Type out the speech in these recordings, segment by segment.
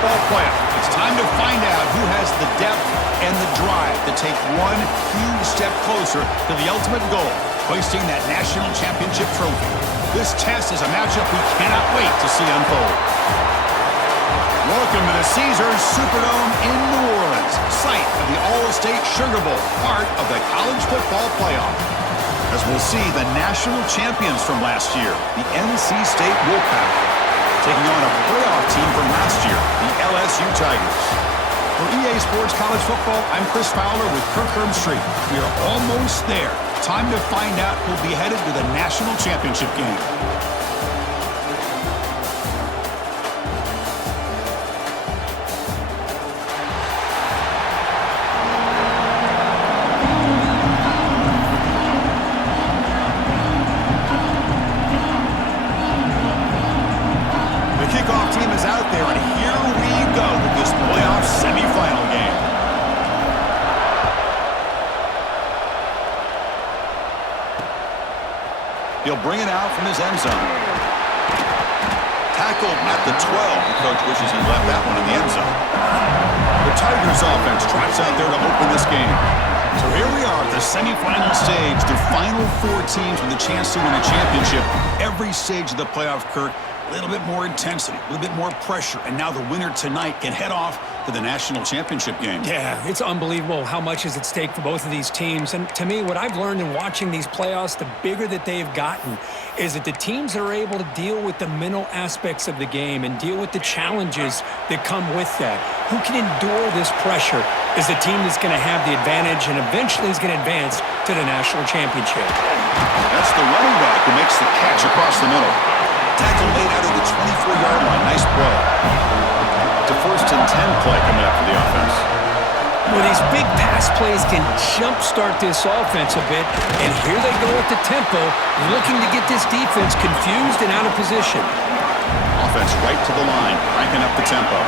football playoff. It's time to find out who has the depth and the drive to take one huge step closer to the ultimate goal, hoisting that national championship trophy. This test is a matchup we cannot wait to see unfold. Welcome to the Caesars Superdome in New Orleans, site of the All-State Sugar Bowl, part of the college football playoff. As we'll see the national champions from last year, the NC State Wolfpack, taking on a playoff team from last year, the LSU Tigers. For EA Sports College Football, I'm Chris Fowler with Kirk Herbstreit. We are almost there. Time to find out who'll be headed to the national championship game. He'll bring it out from his end zone. Tackled at the 12. The coach wishes he left that one in the end zone. The Tigers offense trots out there to open this game. So here we are at the semifinal stage. The final four teams with a chance to win a championship. Every stage of the playoff, Kirk, a little bit more intensity, a little bit more pressure. And now the winner tonight can head off to the national championship game. Yeah, it's unbelievable how much is at stake for both of these teams. And to me, what I've learned in watching these playoffs, the bigger that they've gotten, is that the teams that are able to deal with the mental aspects of the game and deal with the challenges that come with that, who can endure this pressure, is the team that's going to have the advantage and eventually is going to advance to the national championship. That's the running back who makes the catch across the middle. Tackle made out of the 24-yard line. Nice play. It's a 1st and 10 play coming up for the offense. Well, these big pass plays can jumpstart this offense a bit, and here they go at the tempo, looking to get this defense confused and out of position. Offense right to the line, cranking up the tempo.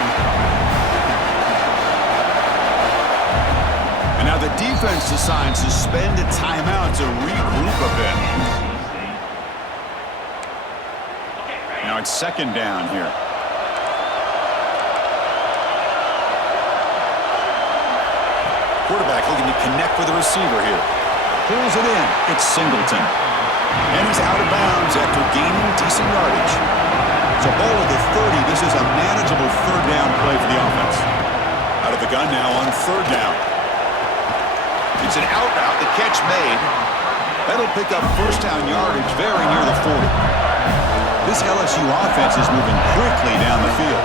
And now the defense decides to spend a timeout to regroup a bit. Now it's 2nd down here. Quarterback looking to connect with the receiver here. Pulls it in. It's Singleton. And he's out of bounds after gaining decent yardage. So ball at the 30. This is a manageable 3rd down play for the offense. Out of the gun now on 3rd down. It's an out route. The catch made. That'll pick up 1st down yardage very near the 40. This LSU offense is moving quickly down the field.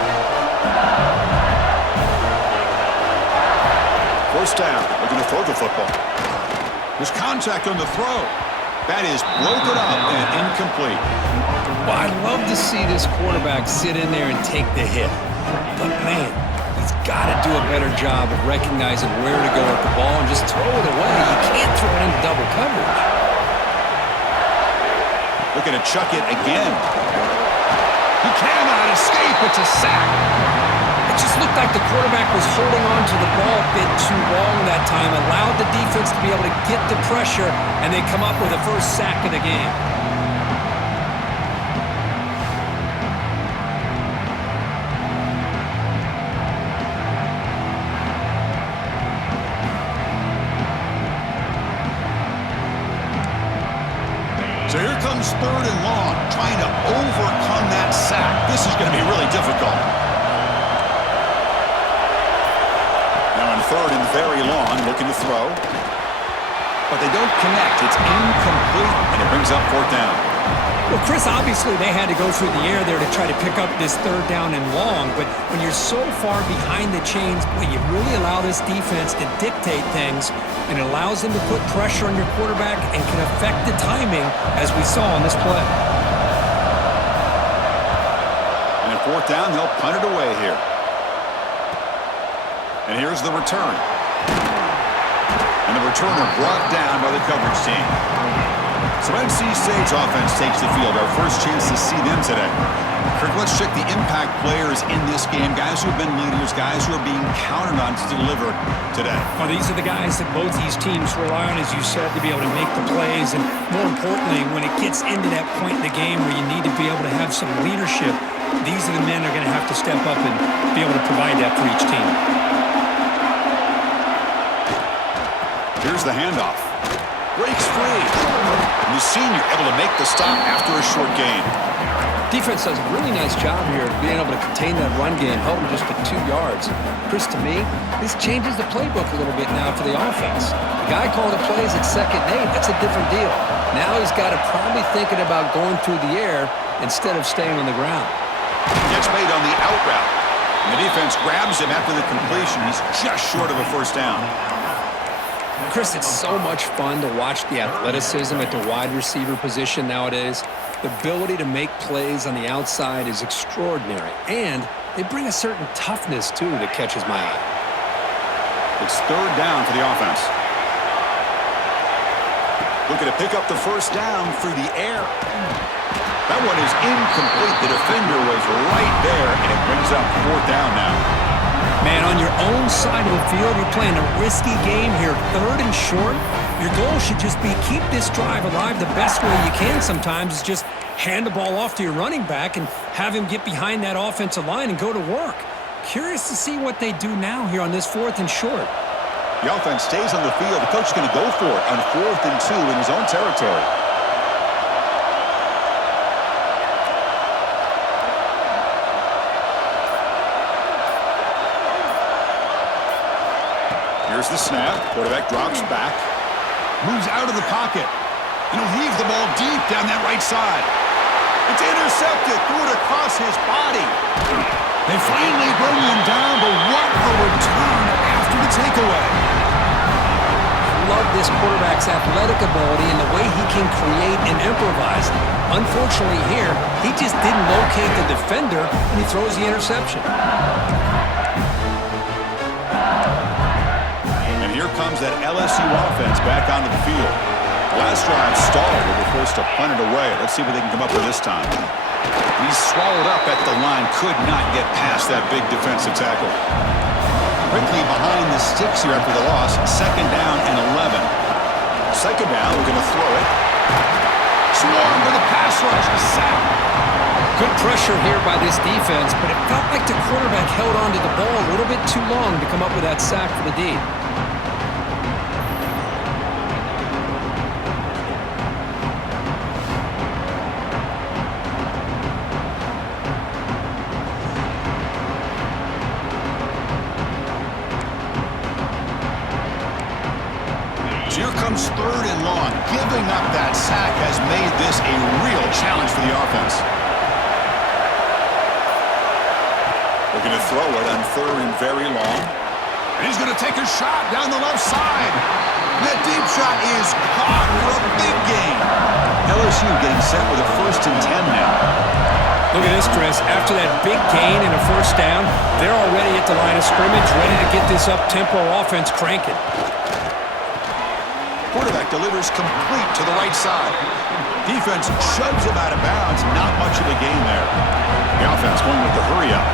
1st down, looking to throw the football. There's contact on the throw. That is broken up and incomplete. Well, I'd love to see this quarterback sit in there and take the hit. But, man, he's got to do a better job of recognizing where to go with the ball and just throw it away. You can't throw it into double coverage. Looking to chuck it again. He cannot escape. It's a sack. It just looked like the quarterback was holding on to the ball a bit too long that time, allowed the defense to be able to get the pressure, and they come up with the 1st sack of the game. So here comes 3rd and long, trying to overcome that sack. This is going to be really difficult. Now on 3rd and very long, looking to throw. But they don't connect. It's incomplete, and it brings up 4th down. Well, Chris, obviously they had to go through the air there to try to pick up this 3rd down and long, but when you're so far behind the chains, well, you really allow this defense to dictate things, and it allows them to put pressure on your quarterback and can affect the timing, as we saw on this play. And at 4th down, they'll punt it away here. And here's the return. And the returner brought down by the coverage team. So NC State's offense takes the field. Our first chance to see them today. Kirk, let's check the impact players in this game. Guys who have been leaders, guys who are being counted on to deliver today. Well, these are the guys that both these teams rely on, as you said, to be able to make the plays. And more importantly, when it gets into that point in the game where you need to be able to have some leadership, these are the men that are going to have to step up and be able to provide that for each team. Here's the handoff. Breaks free. And the senior able to make the stop after a short gain. Defense does a really nice job here of being able to contain that run game, held him just to 2 yards. Chris, to me, this changes the playbook a little bit now for the offense. The guy calling the plays at 2nd and 8, that's a different deal. Now he's got to probably thinking about going through the air instead of staying on the ground. Gets made on the out route. And the defense grabs him after the completion. He's just short of a first down. Chris, it's so much fun to watch the athleticism at the wide receiver position nowadays. The ability to make plays on the outside is extraordinary, and they bring a certain toughness, too, that catches my eye. It's 3rd down for the offense. Looking to pick up the first down through the air. That one is incomplete. The defender was right there, and it brings up 4th down now. Man, on your own side of the field, you're playing a risky game here, 3rd and short. Your goal should just be keep this drive alive the best way you can sometimes is just hand the ball off to your running back and have him get behind that offensive line and go to work. Curious to see what they do now here on this 4th and short. The offense stays on the field. The coach is going to go for it on 4th and 2 in his own territory. Here's the snap. Quarterback drops back. Moves out of the pocket. And he'll heave the ball deep down that right side. It's intercepted. Threw it across his body. They finally bring him down, but what a return after the takeaway. Love this quarterback's athletic ability and the way he can create and improvise. Unfortunately here, he just didn't locate the defender, and he throws the interception. And here comes that LSU offense back onto the field. Last drive stalled. They were forced to punt it away. Let's see what they can come up with this time. He's swallowed up at the line. Could not get past that big defensive tackle. Quickly behind the sticks here after the loss. 2nd down and 11. 2nd down, we're going to throw it. Swarm with a pass rush. A sack. Good pressure here by this defense, but it felt like the quarterback held onto the ball a little bit too long to come up with that sack for the D. Here comes 3rd and long. Giving up that sack has made this a real challenge for the offense. Looking to throw it on 3rd and very long. And he's going to take a shot down the left side. That deep shot is caught for a big gain. LSU getting set with a 1st and 10 now. Look at this, Chris. After that big gain and a 1st down, they're already at the line of scrimmage, ready to get this up-tempo offense cranking. Quarterback delivers complete to the right side. Defense shoves him out of bounds. Not much of a gain there. The offense going with the hurry up.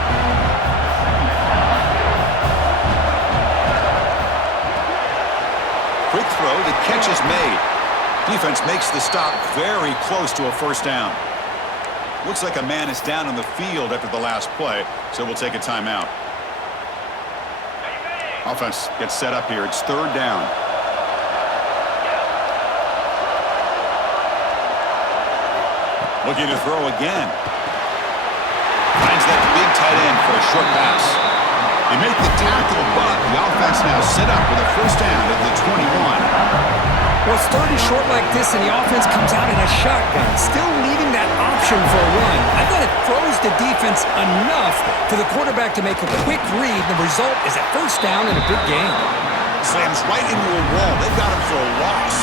Quick throw. The catch is made. Defense makes the stop very close to a 1st down. Looks like a man is down on the field after the last play, so we'll take a timeout. Offense gets set up here. It's 3rd down. Looking to throw again. Finds that big tight end for a short pass. They make the tackle, but the offense now set up with a 1st down at the 21. Well, it's 3rd and short like this, and the offense comes out in a shotgun, still leaving that option for a run. I thought it throws the defense enough for the quarterback to make a quick read. The result is a 1st down and a big gain. Slams right into a wall. They've got him for a loss.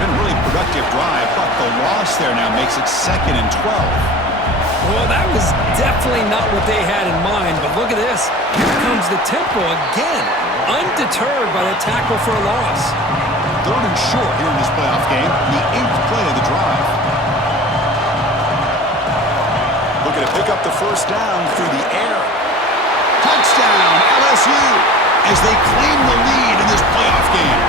Been a really productive drive, but the loss there now makes it 2nd and 12. Well, that was definitely not what they had in mind, but look at this. Here comes the tempo again, undeterred by the tackle for a loss. 3rd and short here in this playoff game, the 8th play of the drive. Looking to pick up the 1st down through the air. Touchdown, LSU, as they claim the lead in this playoff game.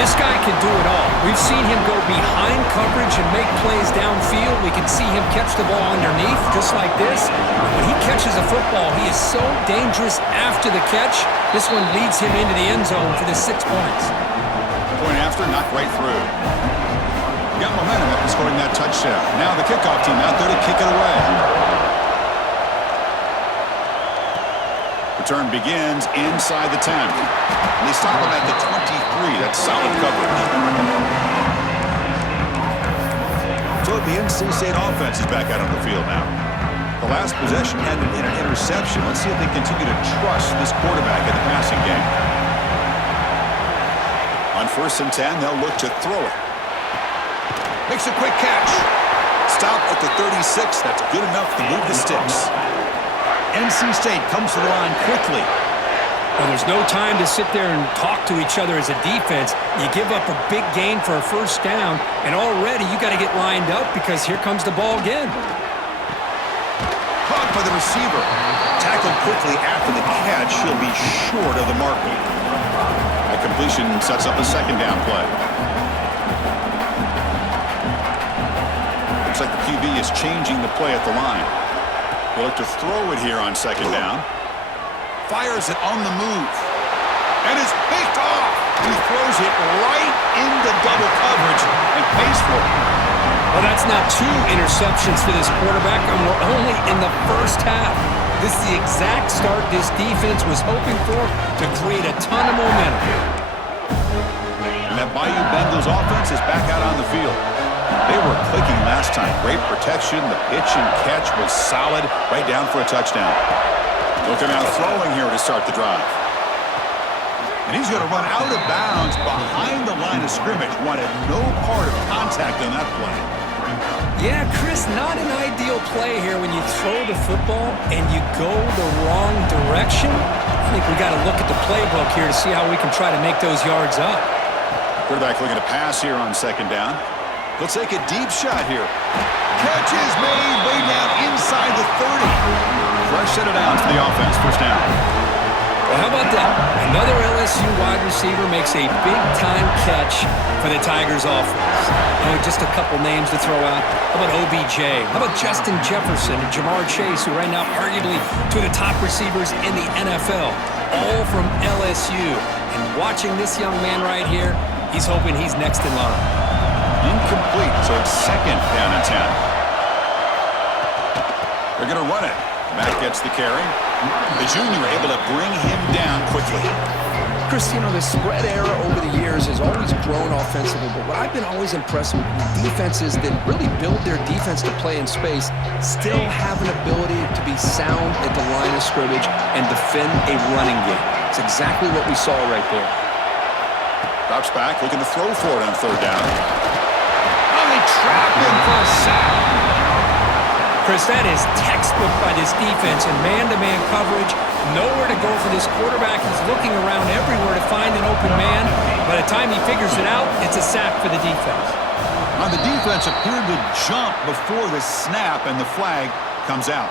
This guy can do it all. We've seen him go behind coverage and make plays downfield. We can see him catch the ball underneath, just like this. When he catches a football, he is so dangerous after the catch. This one leads him into the end zone for the 6 points. Point after, knocked right through. Got momentum after scoring that touchdown. Now the kickoff team out there to kick it away. Return begins inside the 10. They stop him at the 23. That's solid coverage. So the NC State offense is back out on the field now. The last possession ended in an interception. Let's see if they continue to trust this quarterback in the passing game. On 1st and 10, they'll look to throw it. Makes a quick catch. Stop at the 36. That's good enough to move the sticks. NC State comes to the line quickly. Well, there's no time to sit there and talk to each other as a defense. You give up a big gain for a 1st down, and already you got to get lined up because here comes the ball again. Caught by the receiver. Tackled quickly after the catch. He'll be short of the marker. That completion sets up a 2nd down play. Looks like the QB is changing the play at the line. He'll look to throw it here on 2nd down. Fires it on the move. And it's picked off. He throws it right into double coverage and pays for it. Well, that's not 2 interceptions for this quarterback, and we're only in the 1st half. This is the exact start this defense was hoping for to create a ton of momentum. And that Bayou Bengals offense is back out on the field. They were clicking last time. Great protection. The pitch and catch was solid. Right down for a touchdown. Looking out throwing here to start the drive. And he's going to run out of bounds behind the line of scrimmage. Wanted no part of contact on that play. Yeah, Chris, not an ideal play here when you throw the football and you go the wrong direction. I think we got to look at the playbook here to see how we can try to make those yards up. Quarterback looking to pass here on 2nd down. He'll take a deep shot here. Catch is made way down inside the 30. Fresh set of downs for the offense. 1st down. Well, how about that? Another LSU wide receiver makes a big-time catch for the Tigers offense. Oh, just a couple names to throw out. How about OBJ? How about Justin Jefferson and Jamar Chase, who right now arguably two of the top receivers in the NFL, all from LSU. And watching this young man right here, he's hoping he's next in line. Incomplete, so it's 2nd down and 10. They're going to run it. Matt gets the carry. The junior able to bring him down quickly. Chris, you know, the spread era over the years has always grown offensively, but what I've been always impressed with defenses that really build their defense to play in space still have an ability to be sound at the line of scrimmage and defend a running game. It's exactly what we saw right there. Drops back, looking to throw for it on 3rd down. Oh, they trap him for a sack. Chris, that is textbook by this defense in man-to-man coverage. Nowhere to go for this quarterback. He's looking around everywhere to find an open man. By the time he figures it out, it's a sack for the defense. Now the defense appeared to jump before the snap, and the flag comes out.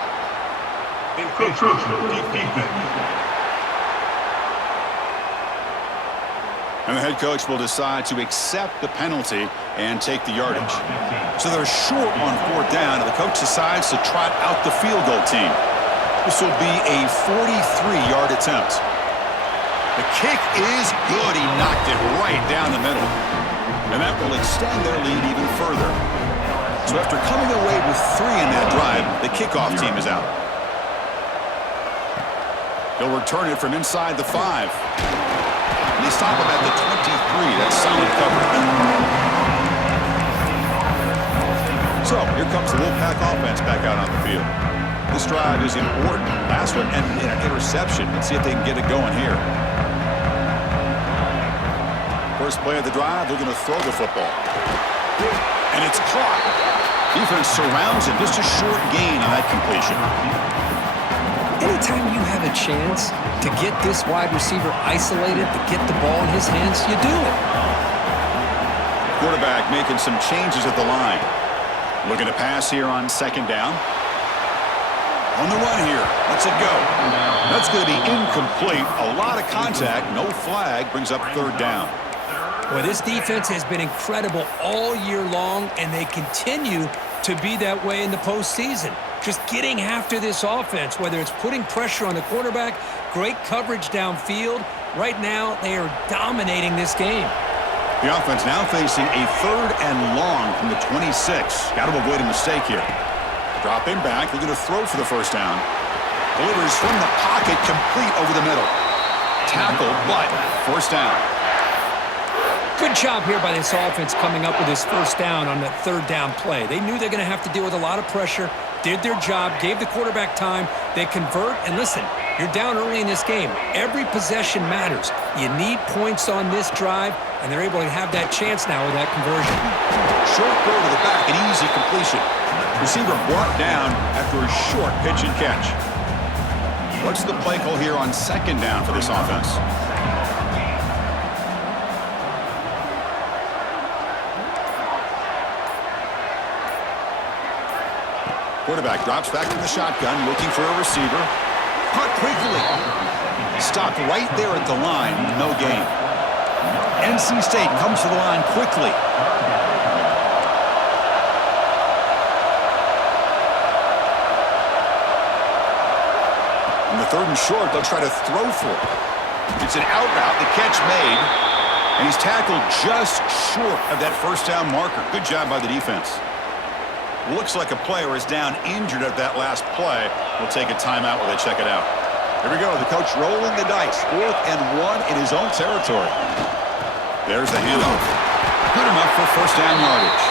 And the head coach will decide to accept the penalty and take the yardage. So they're short on 4th down, and the coach decides to trot out the field goal team. This will be a 43-yard attempt. The kick is good. He knocked it right down the middle. And that will extend their lead even further. So after coming away with 3 in that drive, the kickoff team is out. They'll return it from inside the 5. And they stop him at the 23. That's solid coverage. So here comes the Wolfpack offense back out on the field. This drive is important. Last one ended in an interception. Let's see if they can get it going here. First play of the drive, they're going to throw the football. And it's caught. Defense surrounds him. Just a short gain on that completion. Anytime you have a chance to get this wide receiver isolated, to get the ball in his hands, you do it. Quarterback making some changes at the line. Looking to pass here on 2nd down. On the run here. Let's it go. That's going to be incomplete. A lot of contact. No flag. Brings up 3rd down. Well, this defense has been incredible all year long, and they continue to be that way in the postseason. Just getting after this offense, whether it's putting pressure on the quarterback, great coverage downfield. Right now, they are dominating this game. The offense now facing a 3rd and long from the 26. Got to avoid a mistake here. Drop in back. They're going to throw for the first down. Delivers from the pocket, complete over the middle. Tackle, but first down. Good job here by this offense coming up with this first down on that 3rd down play. They knew they're going to have to deal with a lot of pressure, did their job, gave the quarterback time. They convert, and listen, you're down early in this game. Every possession matters. You need points on this drive, and they're able to have that chance now with that conversion. Short throw to the back, an easy completion. Receiver brought down after a short pitch and catch. What's the play call here on 2nd down for this offense? Quarterback drops back from the shotgun, looking for a receiver. Caught quickly. Stopped right there at the line. No gain. NC State comes to the line quickly. In the 3rd and short, they'll try to throw for it. It's an out route. The catch made. And he's tackled just short of that first down marker. Good job by the defense. Looks like a player is down injured at that last play. We'll take a timeout while they check it out. Here we go. The coach rolling the dice. 4th and 1 in his own territory. There's the handoff. Good enough for first down yardage.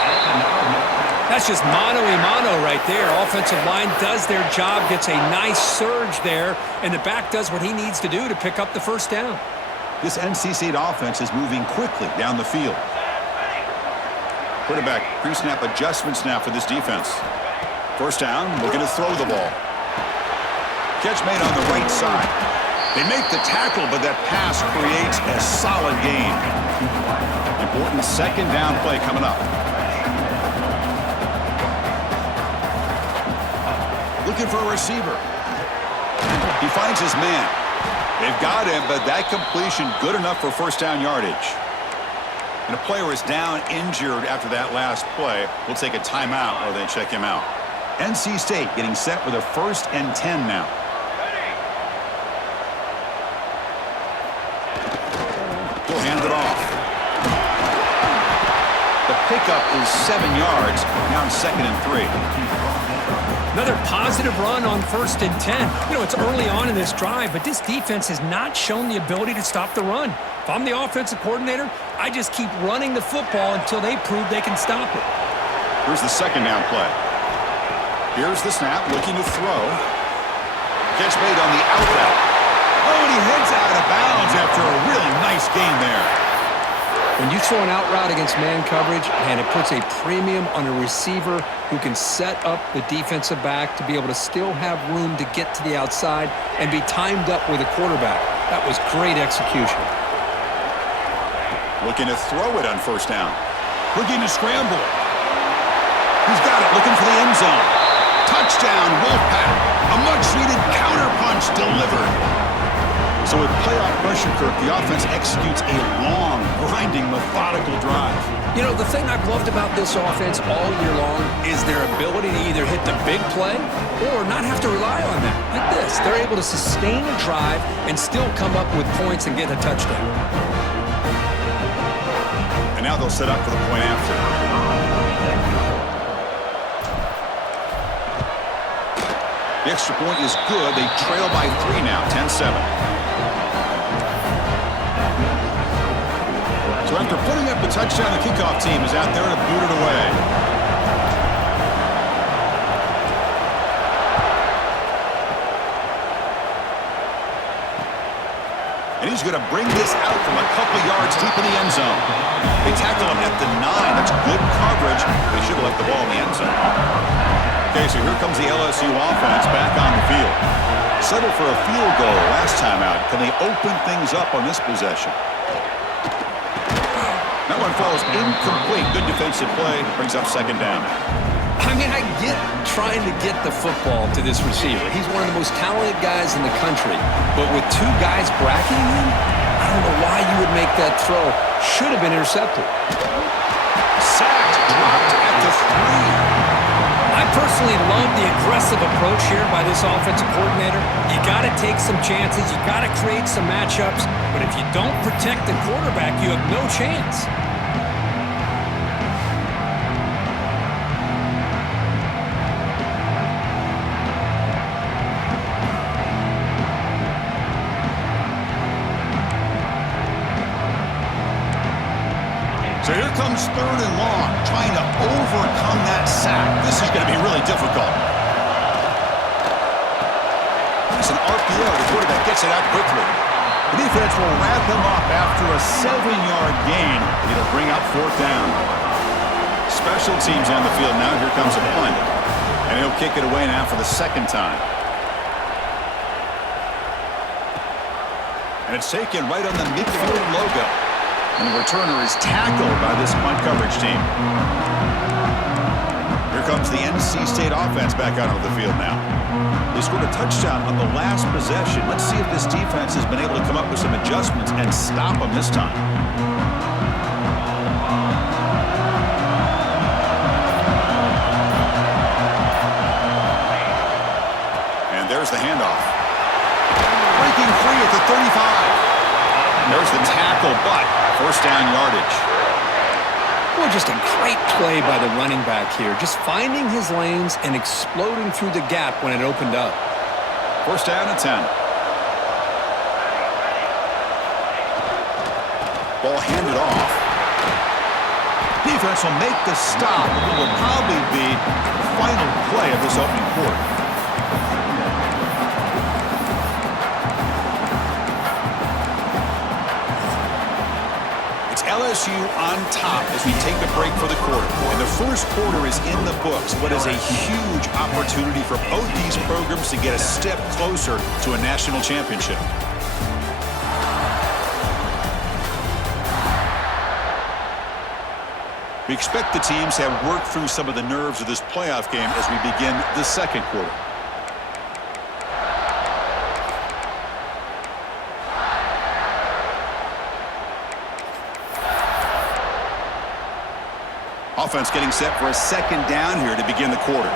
That's just mano-a-mano right there. Offensive line does their job, gets a nice surge there, and the back does what he needs to do to pick up the first down. This NC State offense is moving quickly down the field. Quarterback pre-snap adjustments now for this defense. First down, looking to throw the ball. Catch made on the right side. They make the tackle, but that pass creates a solid gain. Important 2nd down play coming up. Looking for a receiver. He finds his man. They've got him, but that completion good enough for first down yardage. And a player is down injured after that last play. We'll take a timeout while they check him out. NC State getting set with a 1st and 10 now. He'll hand it off. The pickup is 7 yards. Now in 2nd and 3. Another positive run on 1st and 10. You know, it's early on in this drive, but this defense has not shown the ability to stop the run. If I'm the offensive coordinator, I just keep running the football until they prove they can stop it. Here's the 2nd down play. Here's the snap, looking to throw. Catch made on the out route. Oh, and he heads out of bounds after a really nice gain there. When you throw an out route against man coverage, and it puts a premium on a receiver who can set up the defensive back to be able to still have room to get to the outside and be timed up with a quarterback. That was great execution. Looking to throw it on first down. Looking to scramble. He's got it, looking for the end zone. Touchdown, Wolfpack. A much-needed counterpunch delivered. So with playoff pressure, Kirk, the offense executes a long, grinding, methodical drive. You know, the thing I've loved about this offense all year long is their ability to either hit the big play or not have to rely on that. Like this, they're able to sustain a drive and still come up with points and get a touchdown. And now they'll set up for the point after. The extra point is good. They trail by 3 now, 10-7. So after putting up the touchdown, the kickoff team is out there to boot it away. And he's going to bring this out from a couple yards deep in the end zone. They tackle him at the 9. That's good coverage. They should have left the ball in the end zone. Okay, so here comes the LSU offense back on the field. Settled for a field goal last time out. Can they open things up on this possession? That one falls incomplete. Good defensive play. Brings up second down. I mean, I get trying to get the football to this receiver. He's one of the most talented guys in the country. But with 2 guys bracketing him, I I don't know why you would make that throw. Should have been intercepted. Sacked, dropped at the 3. I personally love the aggressive approach here by this offensive coordinator. You got to take some chances. You got to create some matchups. But if you don't protect the quarterback, you have no chance. So here comes 3rd and long, trying to overcome that sack. This is going to be really difficult. It's an RPO. The quarterback gets it out quickly. The defense will wrap him up after a 7-yard gain. It'll bring up 4th down. Special teams on the field now. Here comes a punt. And he'll kick it away now for the 2nd time. And it's taken right on the midfield logo. And the returner is tackled by this punt coverage team. Here comes the NC State offense back out onto the field now. They scored a touchdown on the last possession. Let's see if this defense has been able to come up with some adjustments and stop them this time. And there's the handoff. Breaking free at the 35. There's the tackle, but 1st down yardage. Well, just a great play by the running back here. Just finding his lanes and exploding through the gap when it opened up. 1st down and 10. Ball handed off. Defense will make the stop. It will probably be the final play of this opening quarter. LSU on top as we take a break for the quarter. And the first quarter is in the books. What is a huge opportunity for both these programs to get a step closer to a national championship. We expect the teams to have worked through some of the nerves of this playoff game as we begin the 2nd quarter. Offense getting set for a 2nd down here to begin the quarter.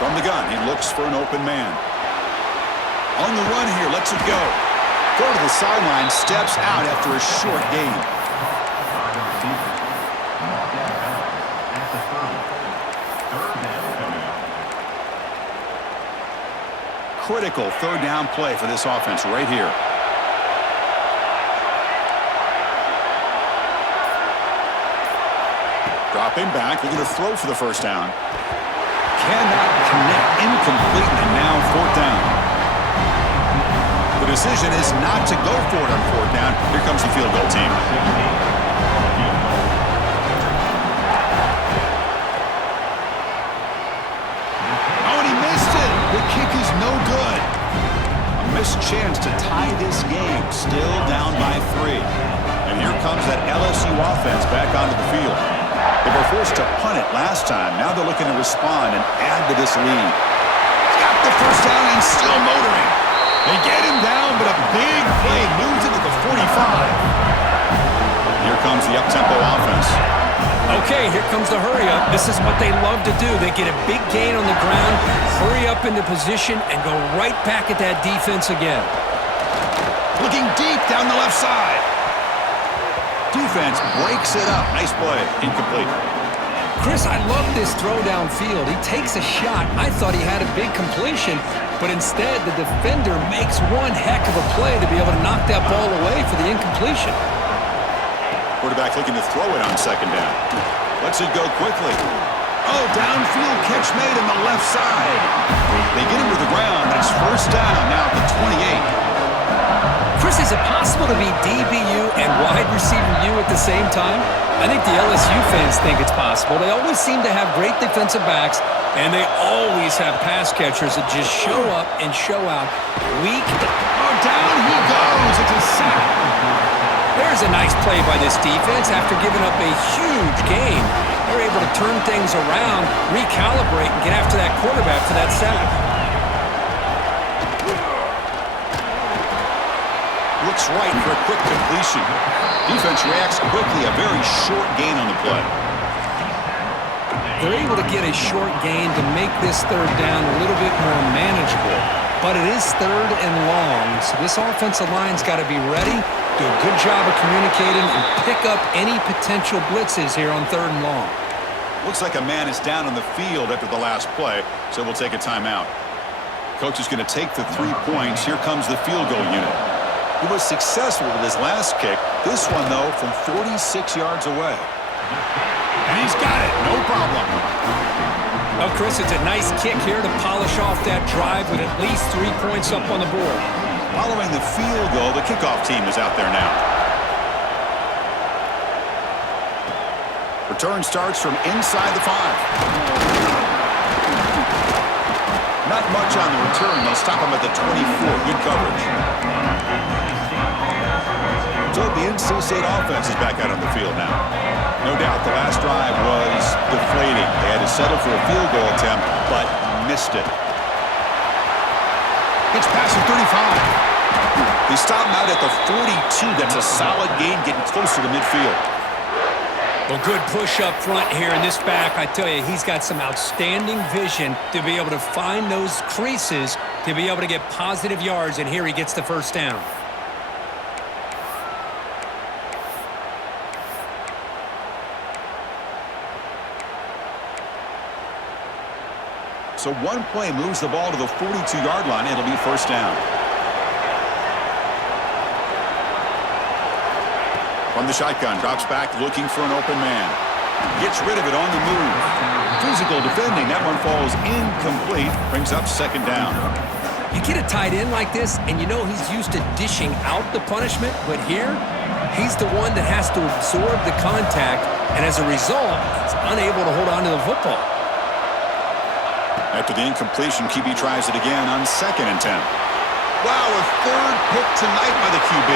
From the gun, he looks for an open man. On the run here, lets it go. Go to the sideline, steps out after a short gain. Critical 3rd down play for this offense right here. Dropping back, they're going to throw for the 1st down. Cannot connect, incomplete, and now 4th down. The decision is not to go for it on 4th down. Here comes the field goal team. Oh, and he missed it. The kick is no good. A missed chance to tie this game, still down by 3. And here comes that LSU offense back onto the field. They were forced to punt it last time. Now they're looking to respond and add to this lead. Got the 1st down and still motoring. They get him down, but a big play moves it to the 45. Here comes the up-tempo offense. Okay, here comes the hurry up. This is what they love to do. They get a big gain on the ground, hurry up into position, and go right back at that defense again. Looking deep down the left side. Defense breaks it up. Nice play. Incomplete. Chris, I love this throw downfield. He takes a shot. I thought he had a big completion, but instead the defender makes one heck of a play to be able to knock that ball away for the incompletion. Quarterback looking to throw it on 2nd down. Lets it go quickly. Oh, downfield catch made on the left side. They get him to the ground. It's 1st down now at the 28. Chris, is it possible to be DBU and wide receiver U at the same time? I think the LSU fans think it's possible. They always seem to have great defensive backs, and they always have pass catchers that just show up and show out week. Oh, down he goes. It's a sack. There's a nice play by this defense. After giving up a huge gain, they're able to turn things around, recalibrate, and get after that quarterback for that sack. fakes right for a quick completion. Defense reacts quickly, a very short gain on the play. They're able to get a short gain to make this third down a little bit more manageable. But it is third and long, so this offensive line's got to be ready, do a good job of communicating, and pick up any potential blitzes here on third and long. Looks like a man is down on the field after the last play, so we'll take a timeout. Coach is going to take the 3 points. Here comes the field goal unit. He was successful with his last kick. This one, though, from 46 yards away. And he's got it. No problem. Well, Chris, it's a nice kick here to polish off that drive with at least 3 points up on the board. Following the field goal, the kickoff team is out there now. Return starts from inside the 5. Not much on the return. They'll stop him at the 24. Good coverage. So the NC State offense is back out on the field now. No doubt the last drive was deflating. They had to settle for a field goal attempt, but missed it. Gets past the 35. They stop him out at the 42. That's a solid gain, getting closer to midfield. Well, good push up front here in this back. I tell you, he's got some outstanding vision to be able to find those creases to be able to get positive yards, and here he gets the first down. So one play moves the ball to the 42-yard line. It'll be first down. From the shotgun, drops back looking for an open man. Gets rid of it on the move. Physical defending. That one falls incomplete. Brings up second down. You get a tight end like this, and you know he's used to dishing out the punishment, but here, he's the one that has to absorb the contact, and as a result, he's unable to hold on to the football. After the incompletion, QB tries it again on 2nd and 10. Wow, a third pick tonight by the QB.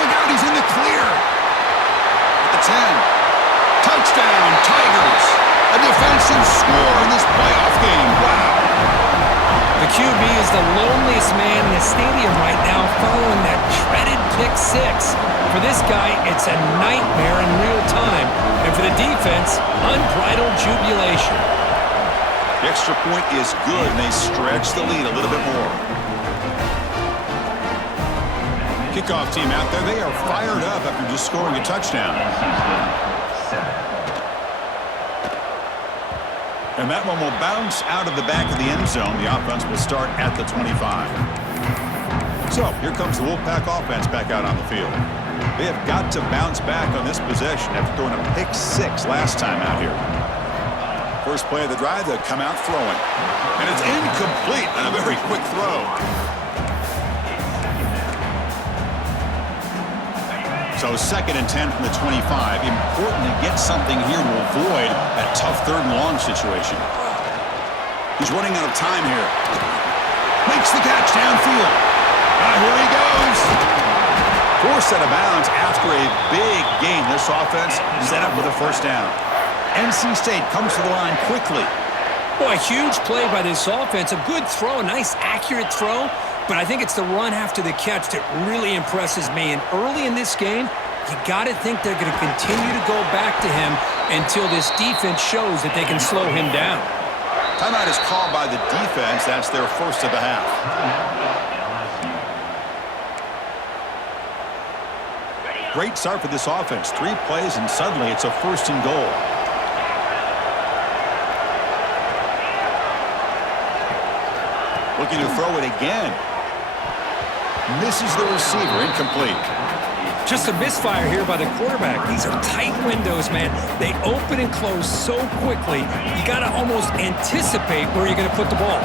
Look out, he's in the clear. At the 10. Touchdown, Tigers. A defensive score in this playoff game. Wow. The QB is the loneliest man in the stadium right now following that dreaded pick 6. For this guy, it's a nightmare in real time. And for the defense, unbridled jubilation. The extra point is good, and they stretch the lead a little bit more. Kickoff team out there, they are fired up after just scoring a touchdown. And that one will bounce out of the back of the end zone. The offense will start at the 25. So here comes the Wolfpack offense back out on the field. They have got to bounce back on this possession after throwing a pick 6 last time out here. First play of the drive, they'll come out throwing. And it's incomplete on a very quick throw. So 2nd and 10 from the 25. Important to get something here to avoid that tough third and long situation. He's running out of time here. Makes the catch downfield. Here he goes. Forced out of bounds after a big gain. This offense set up with a first down. NC State comes to the line quickly. Boy, a huge play by this offense. A good throw, a nice accurate throw. But I think it's the run after the catch that really impresses me. And early in this game, you got to think they're going to continue to go back to him until this defense shows that they can slow him down. Timeout is called by the defense. That's their first of the half. Great start for this offense. 3 plays, and suddenly it's a first and goal. Looking to throw it again. Misses the receiver, incomplete. Just a misfire here by the quarterback. These are tight windows, man. They open and close so quickly, you got to almost anticipate where you're going to put the ball.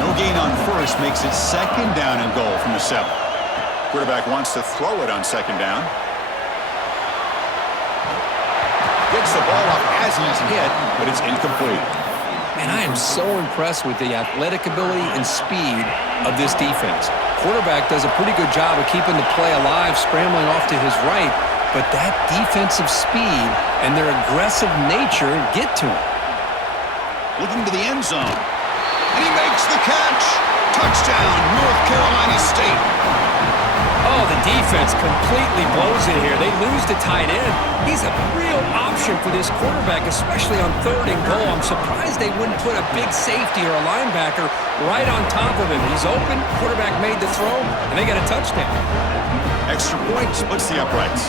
No gain on first makes it 2nd down and goal from the 7. Quarterback wants to throw it on 2nd down. Gets the ball up as he's hit, but it's incomplete. Man, I am so impressed with the athletic ability and speed of this defense. Quarterback does a pretty good job of keeping the play alive, scrambling off to his right, but that defensive speed and their aggressive nature get to him. Looking to the end zone. And he makes the catch. Touchdown, North Carolina State. Oh, the defense completely blows it here. They lose the tight end. He's a real option for this quarterback, especially on 3rd and goal. I'm surprised they wouldn't put a big safety or a linebacker right on top of him. He's open, quarterback made the throw, and they got a touchdown. Extra point splits the uprights.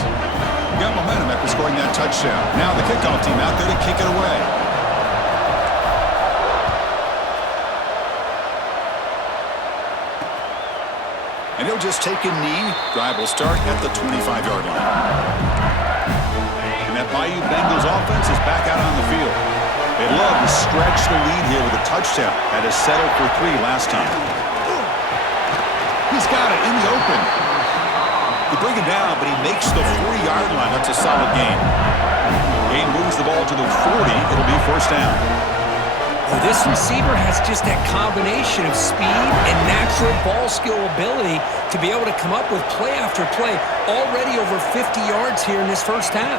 Got momentum after scoring that touchdown. Now the kickoff team out there to kick it away. And he'll just take a knee. Drive will start at the 25-yard line. And that Bayou Bengals offense is back out on the field. They love to stretch the lead here with a touchdown. Had to settle for 3 last time. He's got it in the open. They bring him down, but he makes the 40-yard line. That's a solid gain. Gain moves the ball to the 40. It'll be 1st down. Well, this receiver has just that combination of speed and natural ball skill ability to be able to come up with play after play, already over 50 yards here in this first half.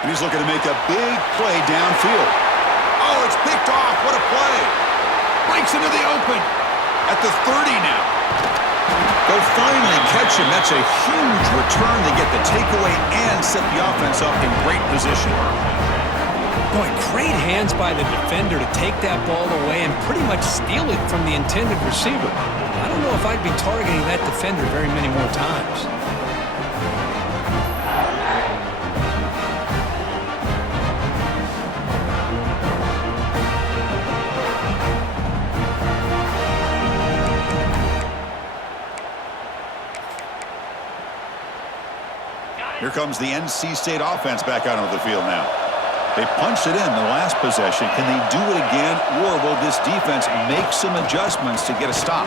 And he's looking to make a big play downfield. Oh, it's picked off. What a play. Breaks into the open. At the 30 now. They'll finally catch him. That's a huge return. They get the takeaway and set the offense up in great position. Boy, great hands by the defender to take that ball away and pretty much steal it from the intended receiver. I don't know if I'd be targeting that defender very many more times. Here comes the NC State offense back out onto the field now. They punched it in the last possession. Can they do it again, or will this defense make some adjustments to get a stop?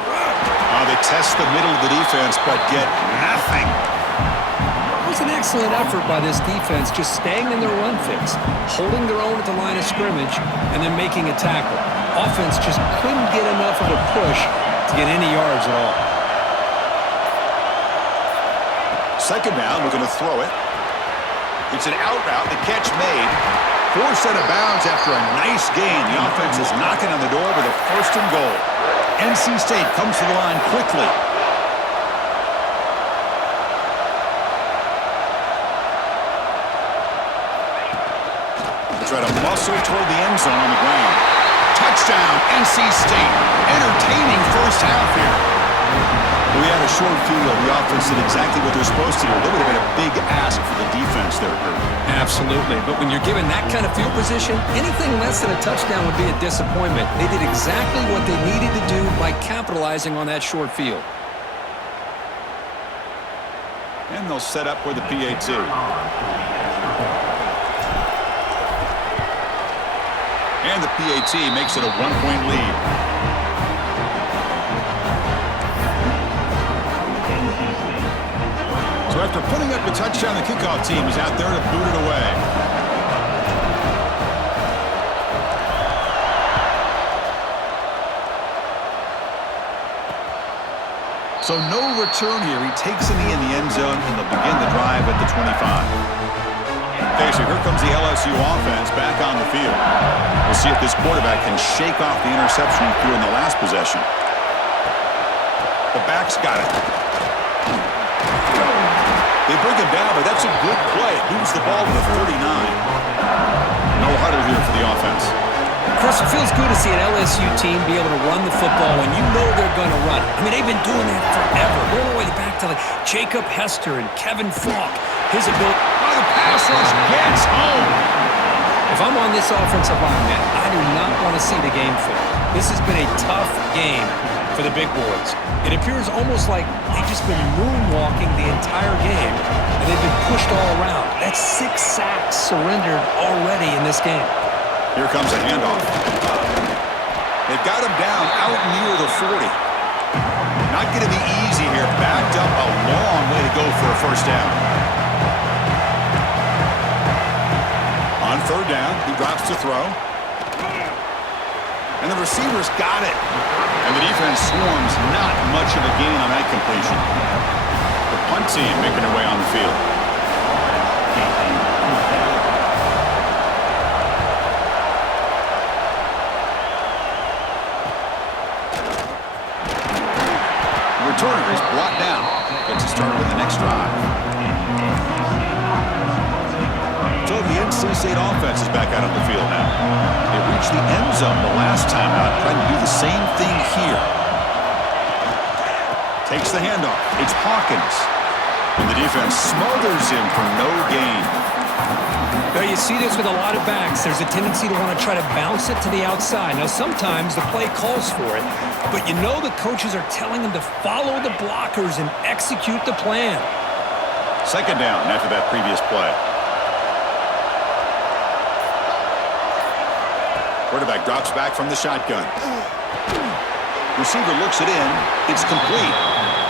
They test the middle of the defense, but get nothing. It was an excellent effort by this defense, just staying in their run fits, holding their own at the line of scrimmage, and then making a tackle. Offense just couldn't get enough of a push to get any yards at all. 2nd down, we're going to throw it. It's an out route, the catch made. Forced out of bounds after a nice gain. The offense is knocking on the door with a 1st and goal. NC State comes to the line quickly. They try to muscle toward the end zone on the ground. Touchdown, NC State. Entertaining first half here. We had a short field. The offense did exactly what they're supposed to do. That would have been a big ask for the defense there, Kurt. Absolutely. But when you're given that kind of field position, anything less than a touchdown would be a disappointment. They did exactly what they needed to do by capitalizing on that short field. And they'll set up for the PAT. And the PAT makes it a 1-point lead. So after putting up a touchdown, the kickoff team is out there to boot it away. So no return here. He takes it in the end zone, and they'll begin the drive at the 25. Okay, so here comes the LSU offense back on the field. We'll see if this quarterback can shake off the interception he threw in the last possession. The back's got it. They bring him down, but that's a good play. It moves the ball to the 39. No huddle here for the offense. Chris, it feels good to see an LSU team be able to run the football when you know they're going to run. I mean, they've been doing that forever. Going all the way back to Jacob Hester and Kevin Falk. His ability. Oh, the pass rush gets home. If I'm on this offensive line, man, I do not want to see the game fail. This has been a tough game for the big boys. It appears almost like they've just been moonwalking the entire game, and they've been pushed all around. That's 6 sacks surrendered already in this game. Here comes a handoff. They've got him down out near the 40. Not going to be easy here. Backed up a long way to go for a 1st down. On 3rd down, he drops to throw. And the receiver's got it. And the defense swarms. Not much of a gain on that completion. The punt team making their way on the field. returner is brought down. Gets us started with the next drive. So the NC State offense is back out on the field now. They reached the end zone the last time out, trying to do the same thing here. Takes the handoff. It's Hawkins. And the defense smothers him for no gain. Well, you see this with a lot of backs. There's a tendency to want to try to bounce it to the outside. Now, sometimes the play calls for it, but you know the coaches are telling them to follow the blockers and execute the plan. Second down after that previous play. Quarterback drops back from the shotgun. Receiver looks it in. It's complete.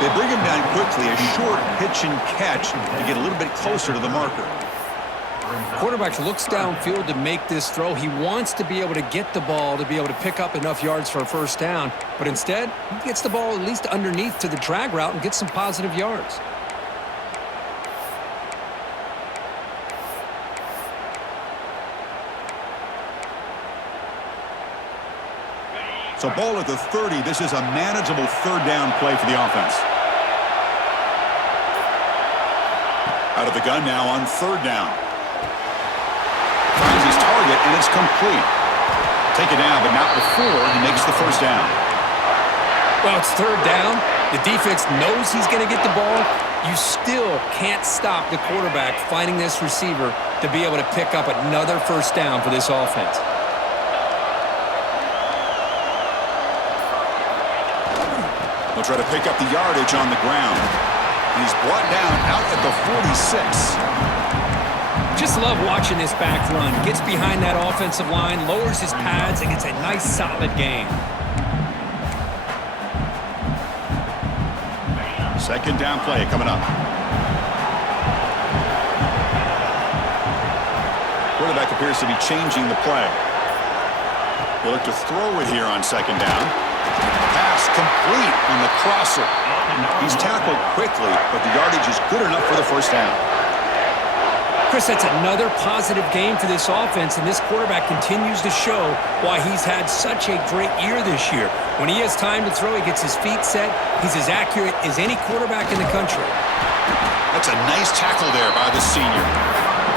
They bring him down quickly, a short pitch and catch to get a little bit closer to the marker. Quarterback looks downfield to make this throw. He wants to be able to get the ball to be able to pick up enough yards for a first down, but instead, he gets the ball at least underneath to the drag route and gets some positive yards. So ball at the 30. This is a manageable third down play for the offense. Out of the gun now on third down. Finds his target, and it's complete. Take it down, but not before he makes the first down. Well, it's third down. The defense knows he's going to get the ball. You still can't stop the quarterback finding this receiver to be able to pick up another first down for this offense. He'll try to pick up the yardage on the ground. He's brought down out at the 46. Just love watching this back run. Gets behind that offensive line, lowers his pads, and gets a nice solid gain. Second down play coming up. Quarterback appears to be changing the play. He'll look to throw it here on second down. Pass complete on the crosser. He's tackled quickly, but the yardage is good enough for the first down. Chris, that's another positive game for this offense, and this quarterback continues to show why he's had such a great year this year. When he has time to throw, he gets his feet set. He's as accurate as any quarterback in the country. That's a nice tackle there by the senior.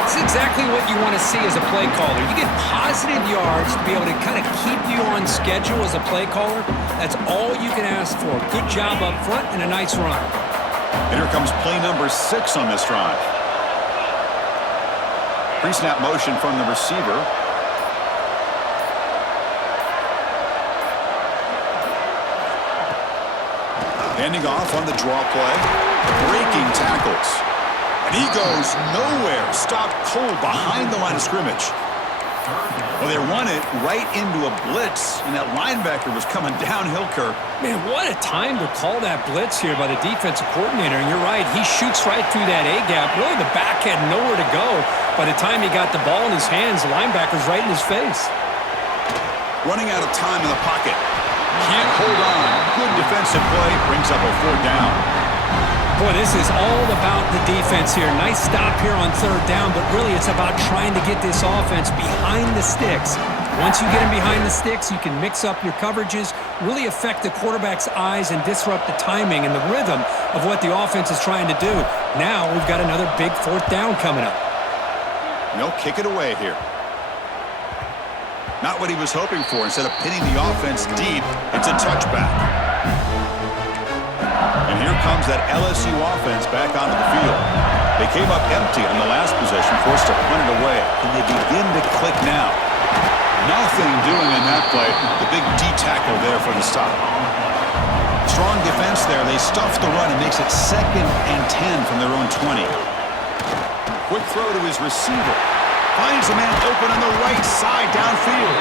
It's exactly what you want to see as a play caller. You get positive yards to be able to kind of keep you on schedule as a play caller. That's all you can ask for. Good job up front and a nice run. And here comes play number 6 on this drive. Pre-snap motion from the receiver. Handing off on the draw play. Breaking tackles. And he goes nowhere. Stopped cold behind the line of scrimmage. Well, they run it right into a blitz, and that linebacker was coming downhill, Kirk. Man, what a time to call that blitz here by the defensive coordinator. And you're right, he shoots right through that A-gap. Really, the back had nowhere to go. By the time he got the ball in his hands, the linebacker's right in his face. Running out of time in the pocket. Can't hold on. Good defensive play. Brings up a fourth down. Boy, this is all about the defense here. Nice stop here on third down, but really it's about trying to get this offense behind the sticks. Once you get him behind the sticks, you can mix up your coverages, really affect the quarterback's eyes and disrupt the timing and the rhythm of what the offense is trying to do. Now we've got another big fourth down coming up. No, kick it away here. Not what he was hoping for. Instead of pinning the offense deep, it's a touchback. And here comes that LSU offense back onto the field. They came up empty on the last possession, forced to punt it away. Can they begin to click now? Nothing doing in that play. The big D tackle there for the stop. Strong defense there. They stuff the run and makes it 2nd and 10 from their own 20. Quick throw to his receiver. Finds a man open on the right side downfield.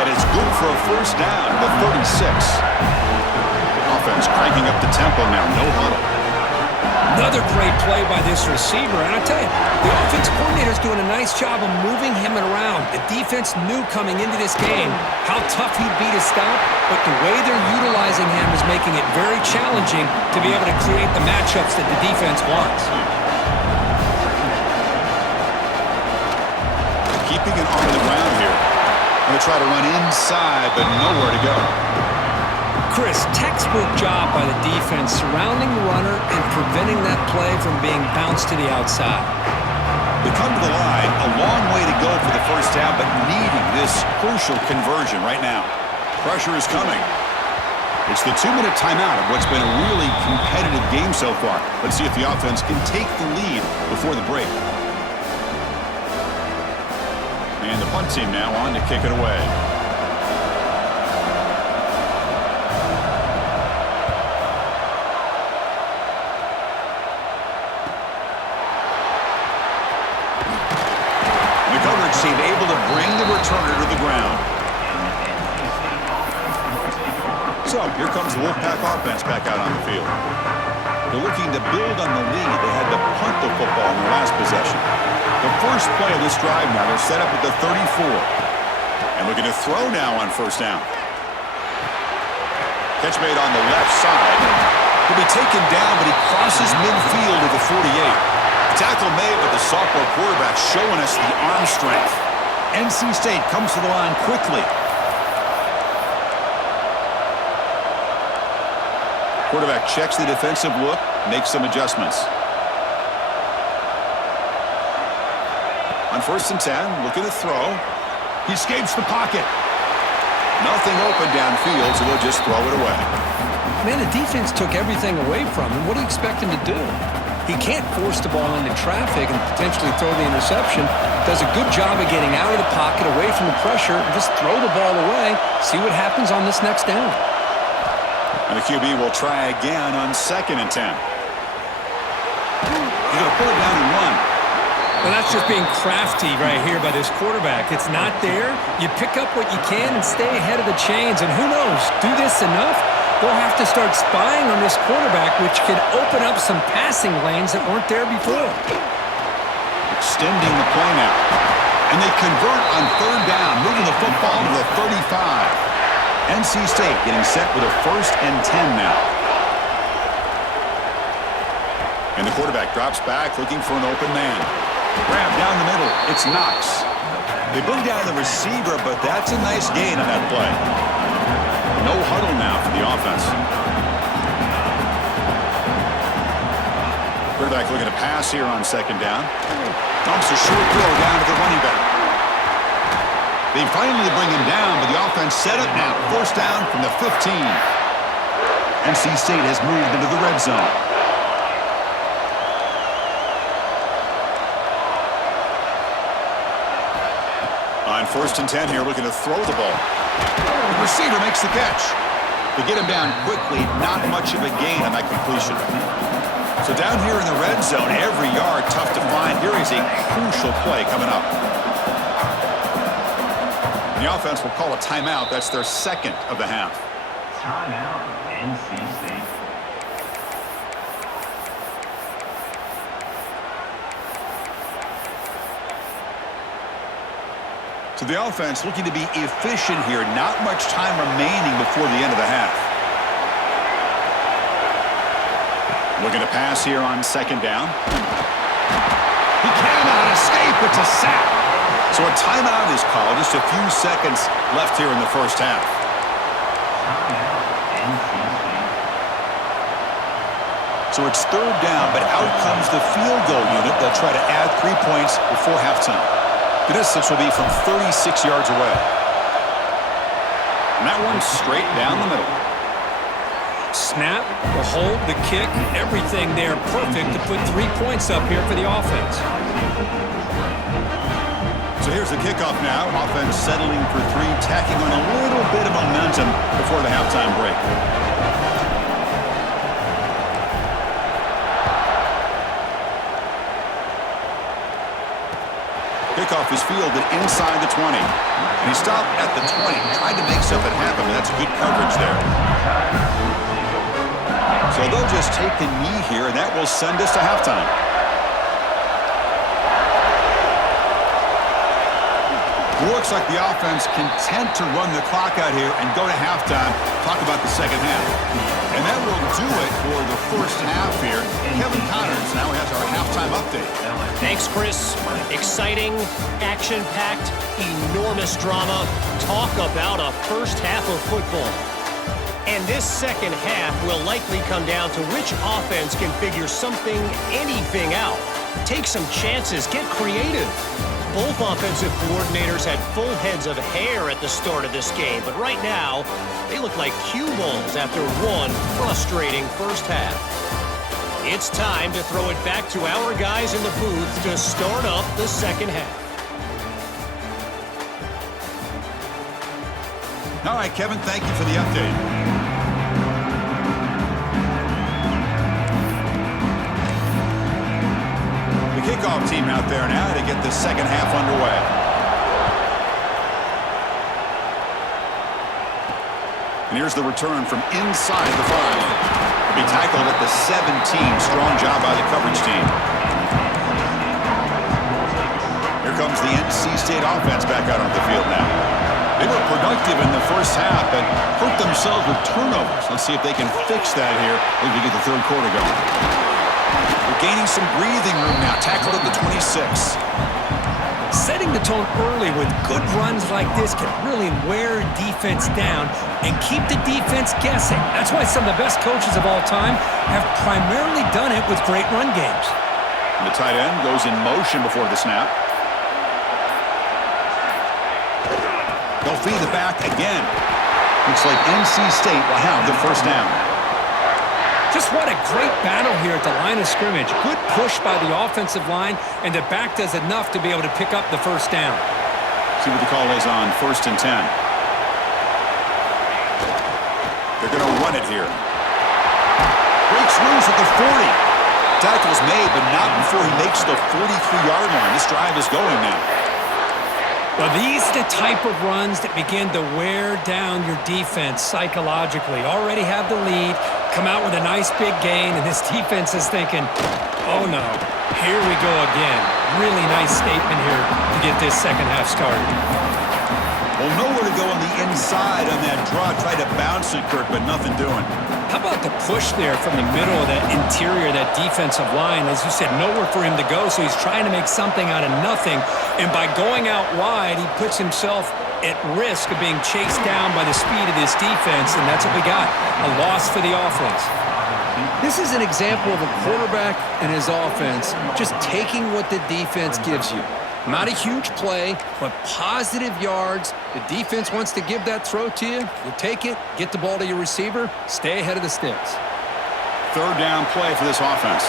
And it's good for a first down, the 36. Offense cranking up the tempo now, no huddle. Another great play by this receiver, and I tell you, the offense coordinator's doing a nice job of moving him around. The defense knew coming into this game how tough he'd be to stop, but the way they're utilizing him is making it very challenging to be able to create the matchups that the defense wants. Keeping it on the ground here. Going to try to run inside, but nowhere to go. Chris, textbook job by the defense surrounding the runner and preventing that play from being bounced to the outside. They come to the line, a long way to go for the first half, but needing this crucial conversion right now. Pressure is coming. It's the 2-minute timeout of what's been a really competitive game so far. Let's see if the offense can take the lead before the break. And the punt team now on to kick it away. Seemed able to bring the returner to the ground. So here comes the Wolfpack offense back out on the field. They're looking to build on the lead. They had to punt the football in their last possession. The first play of this drive now, they're set up at the 34. And looking to throw now on first down. Catch made on the left side. He'll be taken down, but he crosses midfield to the 48. Tackle made, but the sophomore quarterback showing us the arm strength. NC State comes to the line quickly. Quarterback checks the defensive look, makes some adjustments. On 1st and 10, looking to throw. He escapes the pocket. Nothing open downfield, so they'll just throw it away. Man, the defense took everything away from him. What do you expect him to do? He can't force the ball into traffic and potentially throw the interception. Does a good job of getting out of the pocket, away from the pressure, and just throw the ball away. See what happens on this next down. And the QB will try again on 2nd and 10. He's going to pull it down and run. Well, that's just being crafty right here by this quarterback. It's not there. You pick up what you can and stay ahead of the chains. And who knows, do this enough, they'll have to start spying on this quarterback, which could open up some passing lanes that weren't there before. Extending the play now. And they convert on 3rd down, moving the football to the 35. NC State getting set with a 1st and 10 now. And the quarterback drops back, looking for an open man. Grab down the middle. It's Knox. They bring down the receiver, but that's a nice gain on that play. No huddle now for the offense. Quarterback looking to pass here on 2nd down. Dumps a short throw down to the running back. They finally bring him down, but the offense set up now. 1st down from the 15. NC State has moved into the red zone. On 1st and 10 here, looking to throw the ball. The receiver makes the catch. They get him down quickly, not much of a gain on that completion. So down here in the red zone, every yard tough to find. Here is a crucial play coming up. The offense will call a timeout. That's their 2nd of the half. Timeout, NC State. So the offense looking to be efficient here. Not much time remaining before the end of the half. Looking to pass here on 2nd down. He cannot escape. It's a sack. So a timeout is called. Just a few seconds left here in the first half. So it's 3rd down, but out comes the field goal unit. They'll try to add 3 points before halftime. The distance will be from 36 yards away. And that one's straight down the middle. Snap, the hold, the kick, everything there perfect to put 3 points up here for the offense. So here's the kickoff now. Offense settling for 3, tacking on a little bit of momentum before the halftime break. Kickoff is fielded inside the 20. And he stopped at the 20, trying to make something happen. That's good coverage there. So they'll just take the knee here, and that will send us to halftime. Looks like the offense content to run the clock out here and go to halftime. Talk about the second half. And that will do it for the first half here. Kevin Connors now has our halftime update. Thanks, Chris. Exciting, action-packed, enormous drama. Talk about a first half of football. And this second half will likely come down to which offense can figure something, anything out. Take some chances, get creative. Both offensive coordinators had full heads of hair at the start of this game, but right now, they look like cue balls after one frustrating first half. It's time to throw it back to our guys in the booth to start up the second half. All right, Kevin, thank you for the update. Kickoff team out there now to get the second half underway. And here's the return from inside the 5. He'll be tackled at the 17. Strong job by the coverage team. Here comes the NC State offense back out on the field now. They were productive in the first half, but hurt themselves with turnovers. Let's see if they can fix that here as we get the third quarter going. Gaining some breathing room now. Tackled at the 26. Setting the tone early with good runs like this can really wear defense down and keep the defense guessing. That's why some of the best coaches of all time have primarily done it with great run games. And the tight end goes in motion before the snap. They'll feed the back again. Looks like NC State will have the first down. Just what a great battle here at the line of scrimmage. Good push by the offensive line, and the back does enough to be able to pick up the first down. See what the call is on 1st and 10. They're going to run it here. Breaks loose at the 40. Tackle's made, but not before he makes the 43-yard line. This drive is going now. Well, these are the type of runs that begin to wear down your defense psychologically. Already have the lead, come out with a nice big gain, and this defense is thinking, oh no, here we go again. Really nice statement here to get this second half started. Well, nowhere to go on the inside on that draw. Tried to bounce it, Kirk, but nothing doing. How about the push there from the middle of that interior, that defensive line? As you said, nowhere for him to go, so he's trying to make something out of nothing. And by going out wide, he puts himself at risk of being chased down by the speed of this defense, and that's what we got, a loss for the offense. This is an example of a quarterback and his offense just taking what the defense gives you. Not a huge play, but positive yards. The defense wants to give that throw to you. You take it, get the ball to your receiver, stay ahead of the sticks. Third down play for this offense.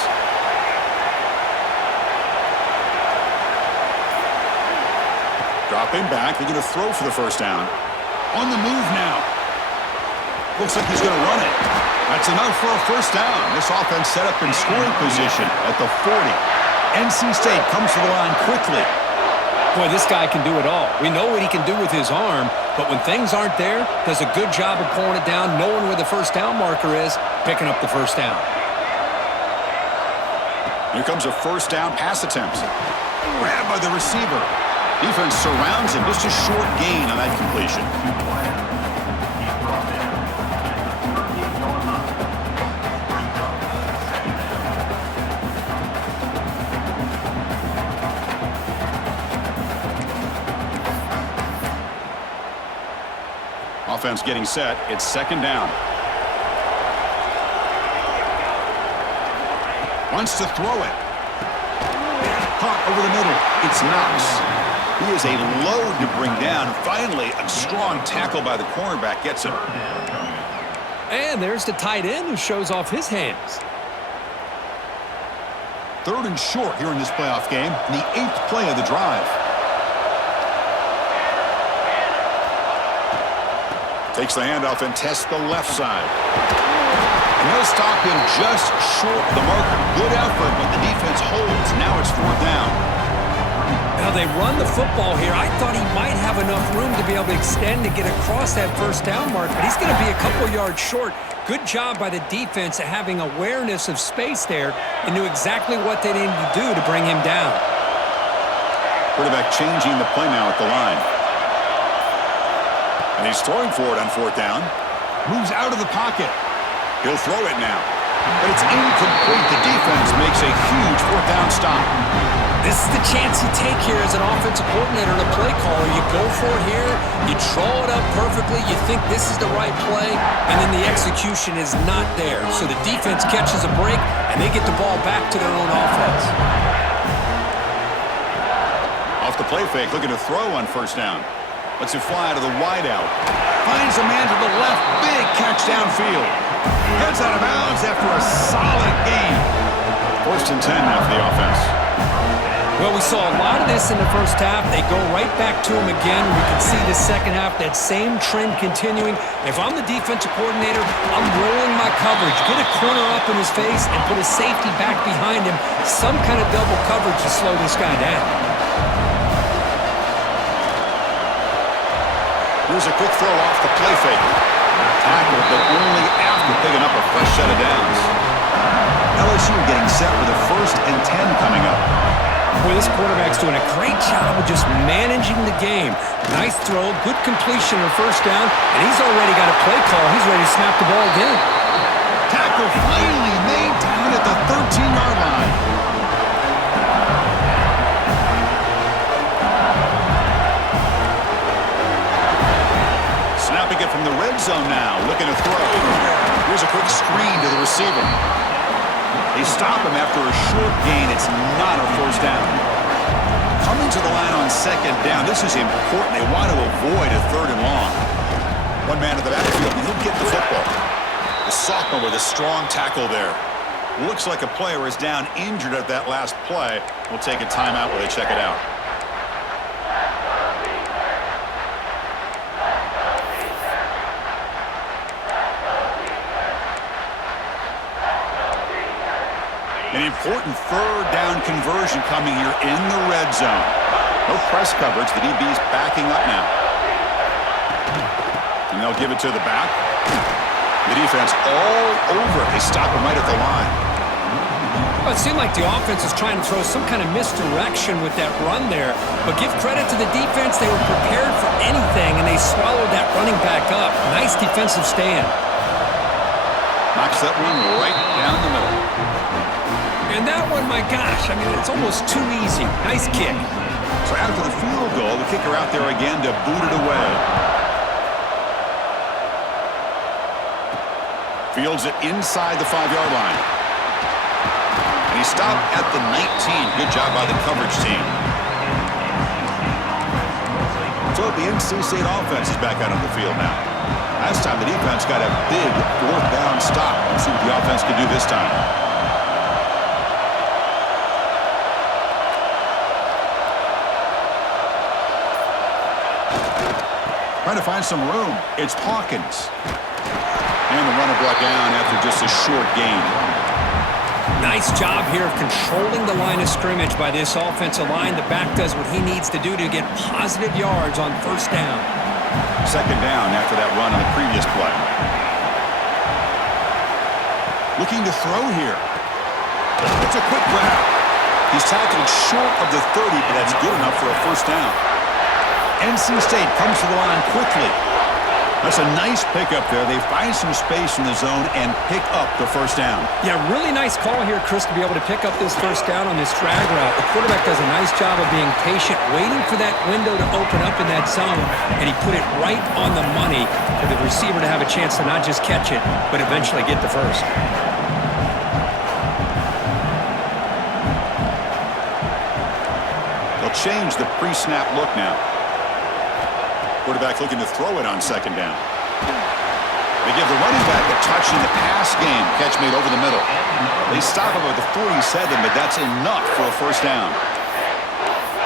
Dropping back. They're going to throw for the first down. On the move now. Looks like he's going to run it. That's enough for a first down. This offense set up in scoring position at the 40. NC State comes to the line quickly. Boy, this guy can do it all. We know what he can do with his arm, but when things aren't there, does a good job of pulling it down, knowing where the first down marker is, picking up the first down. Here comes a first down pass attempt. Grabbed by the receiver. Defense surrounds him. Just a short gain on that completion. Offense getting set. It's second down. Wants to throw it. Caught over the middle. It's Knox. He is a load to bring down. Finally, a strong tackle by the cornerback gets him. And there's the tight end who shows off his hands. Third and short here in this playoff game. The 8th play of the drive. Takes the handoff and tests the left side. And he'll stop him just short of the marker. Good effort, but the defense holds. Now it's fourth down. Now they run the football here. I thought he might have enough room to be able to extend to get across that first down mark, but he's going to be a couple yards short. Good job by the defense of having awareness of space there and knew exactly what they needed to do to bring him down. Quarterback changing the play now at the line. And he's throwing for it on fourth down. Moves out of the pocket. He'll throw it now. but it's incomplete. The defense makes a huge fourth down stop. This is the chance you take here as an offensive coordinator and a play caller. You go for it here, you draw it up perfectly, you think this is the right play, and then the execution is not there. So the defense catches a break, and they get the ball back to their own offense. Off the play fake, looking to throw on first down. Lets it fly to the wideout. Finds a man to the left, big catch downfield. Heads out of bounds after a solid gain. 1st and 10 now for the offense. Well, we saw a lot of this in the first half. They go right back to him again. We can see the second half, that same trend continuing. If I'm the defensive coordinator, I'm rolling my coverage. Get a corner up in his face and put a safety back behind him. Some kind of double coverage to slow this guy down. Here's a quick throw off the play fake. Tackled, but only after picking up a fresh set of downs. LSU getting set for the 1st and 10 coming up. Boy, this quarterback's doing a great job of just managing the game. Nice throw, good completion on first down, and he's already got a play call. He's ready to snap the ball again. Tackle finally made down at the 13-yard line. Snapping it from the red zone now, looking to throw. Here's a quick screen to the receiver. They stop him after a short gain. It's not a first down. Coming to the line on 2nd down. This is important. They want to avoid a 3rd and long. One man in the backfield, and he'll get the football. The sophomore with a strong tackle there. Looks like a player is down injured at that last play. We'll take a timeout while they check it out. An important 3rd down conversion coming here in the red zone. No press coverage. The DB's backing up now. And they'll give it to the back. The defense all over it. They stop him right at the line. Well, it seemed like the offense was trying to throw some kind of misdirection with that run there. But give credit to the defense. They were prepared for anything, and they swallowed that running back up. Nice defensive stand. Knocks that one right down the middle. And that one, my gosh, I mean, it's almost too easy. Nice kick. So after the field goal, the kicker out there again to boot it away. Fields it inside the 5-yard line. And he stopped at the 19. Good job by the coverage team. So the NC State offense is back out on the field now. Last time the defense got a big 4th down stop. Let's see what the offense can do this time. Trying to find some room. It's Hawkins. And the runner brought down after just a short gain. Nice job here of controlling the line of scrimmage by this offensive line. The back does what he needs to do to get positive yards on first down. 2nd down after that run on the previous play. Looking to throw here. It's a quick grab. He's tackled short of the 30, but that's good enough for a first down. NC State comes to the line quickly. That's a nice pickup there. They find some space in the zone and pick up the first down. Yeah, really nice call here, Chris, to be able to pick up this first down on this drag route. The quarterback does a nice job of being patient, waiting for that window to open up in that zone, and he put it right on the money for the receiver to have a chance to not just catch it, but eventually get the first. They'll change the pre-snap look now. Quarterback looking to throw it on 2nd down. They give the running back a touch in the pass game. Catch made over the middle. They stop him at the 47, but that's enough for a first down.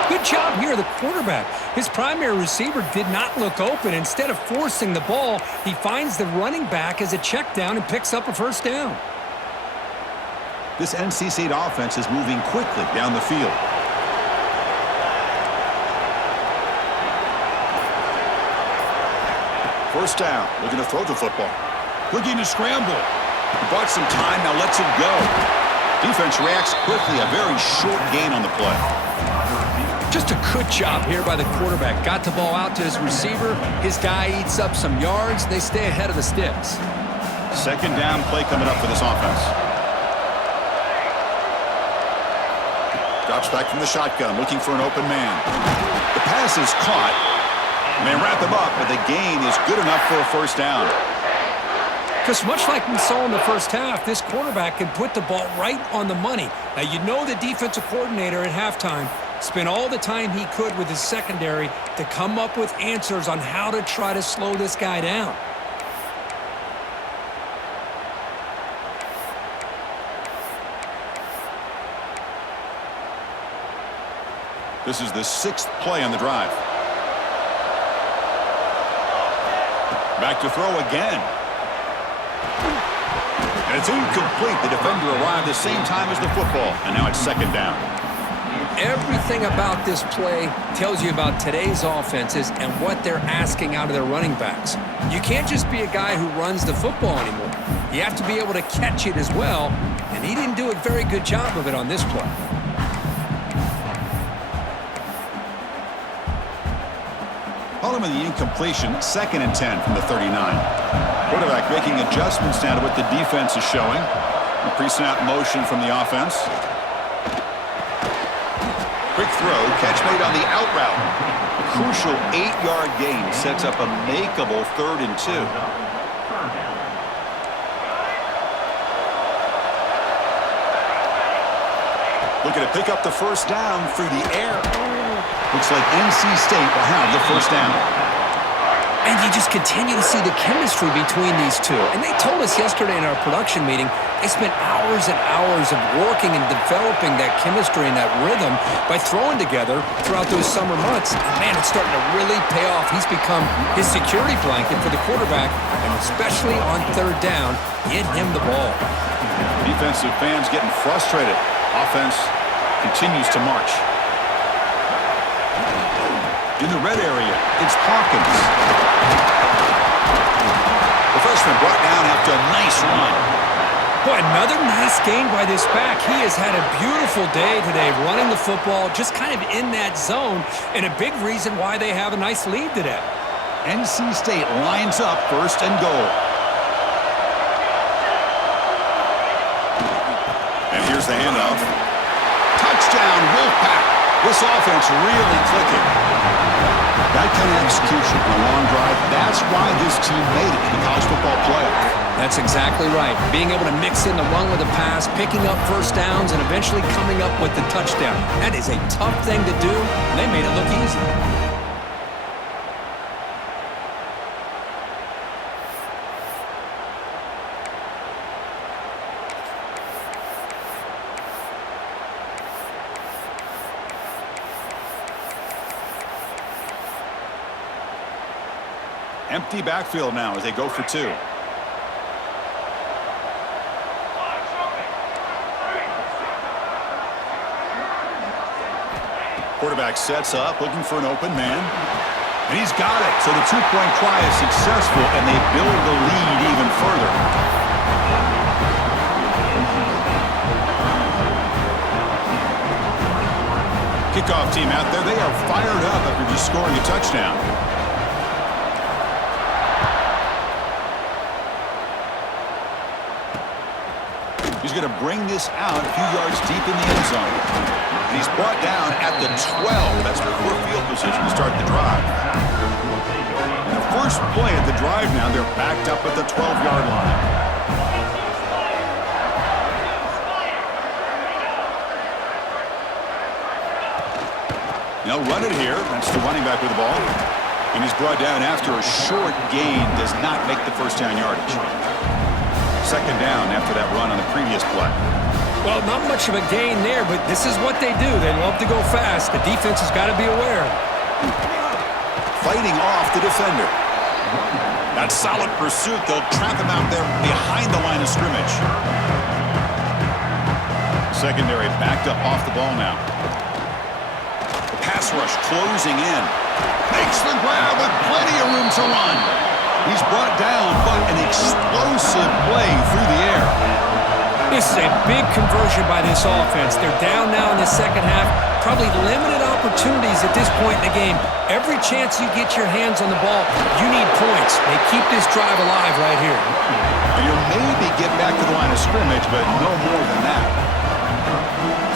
Good job here, the quarterback. His primary receiver did not look open. Instead of forcing the ball, he finds the running back as a check down and picks up a first down. This NC State offense is moving quickly down the field. First down, looking to throw the football. Looking to scramble. He bought some time, now lets it go. Defense reacts quickly, a very short gain on the play. Just a good job here by the quarterback. Got the ball out to his receiver. His guy eats up some yards. They stay ahead of the sticks. 2nd down play coming up for this offense. Drops back from the shotgun, looking for an open man. The pass is caught. And they wrap him up, but the gain is good enough for a first down. Because much like we saw in the first half, this quarterback can put the ball right on the money. Now, you know the defensive coordinator at halftime spent all the time he could with his secondary to come up with answers on how to try to slow this guy down. This is the 6th play on the drive. Back to throw again. And it's incomplete. The defender arrived the same time as the football, and now it's second down. Everything about this play tells you about today's offenses and what they're asking out of their running backs. You can't just be a guy who runs the football anymore. You have to be able to catch it as well, and he didn't do a very good job of it on this play. Following the incompletion, 2nd and 10 from the 39. Quarterback making adjustments now to what the defense is showing. A pre-snap motion from the offense. Quick throw, catch made on the out route. A crucial 8-yard gain sets up a makeable 3rd and 2. Looking to pick up the first down through the air. Looks like NC State will have the first down. And you just continue to see the chemistry between these two. And they told us yesterday in our production meeting, they spent hours and hours of working and developing that chemistry and that rhythm by throwing together throughout those summer months. And man, it's starting to really pay off. He's become his security blanket for the quarterback, and especially on 3rd down, get him the ball. Defensive fans getting frustrated. Offense continues to march. In the red area, it's Hawkins. The freshman brought down after a nice run. Boy, another nice gain by this back. He has had a beautiful day today running the football, just kind of in that zone, and a big reason why they have a nice lead today. NC State lines up 1st and goal. And here's the handoff. Touchdown, Wolfpack. This offense really clicking. That kind of execution on a long drive, that's why this team made it in the college football playoff. That's exactly right. Being able to mix in the run with the pass, picking up first downs, and eventually coming up with the touchdown. That is a tough thing to do, and they made it look easy. Empty backfield now as they go for 2. Quarterback sets up, looking for an open man. And he's got it. So the 2-point try is successful, and they build the lead even further. Kickoff team out there. They are fired up after just scoring a touchdown. He's going to bring this out a few yards deep in the end zone. And he's brought down at the 12. That's their core field position to start the drive. And the first play at the drive now, they're backed up at the 12-yard line. They'll run it here. That's the running back with the ball. And he's brought down after a short gain. Does not make the first down yardage. Second down after that run on the previous play. Well, not much of a gain there, but this is what they do. They love to go fast. The defense has got to be aware. Fighting off the defender. That solid pursuit. They'll trap him out there behind the line of scrimmage. Secondary backed up off the ball now. The pass rush closing in. Makes the grab with plenty of room to run. He's brought down, but an explosive play through the air. This is a big conversion by this offense. They're down now in the second half. Probably limited opportunities at this point in the game. Every chance you get your hands on the ball, you need points. They keep this drive alive right here. You'll maybe get back to the line of scrimmage, but no more than that.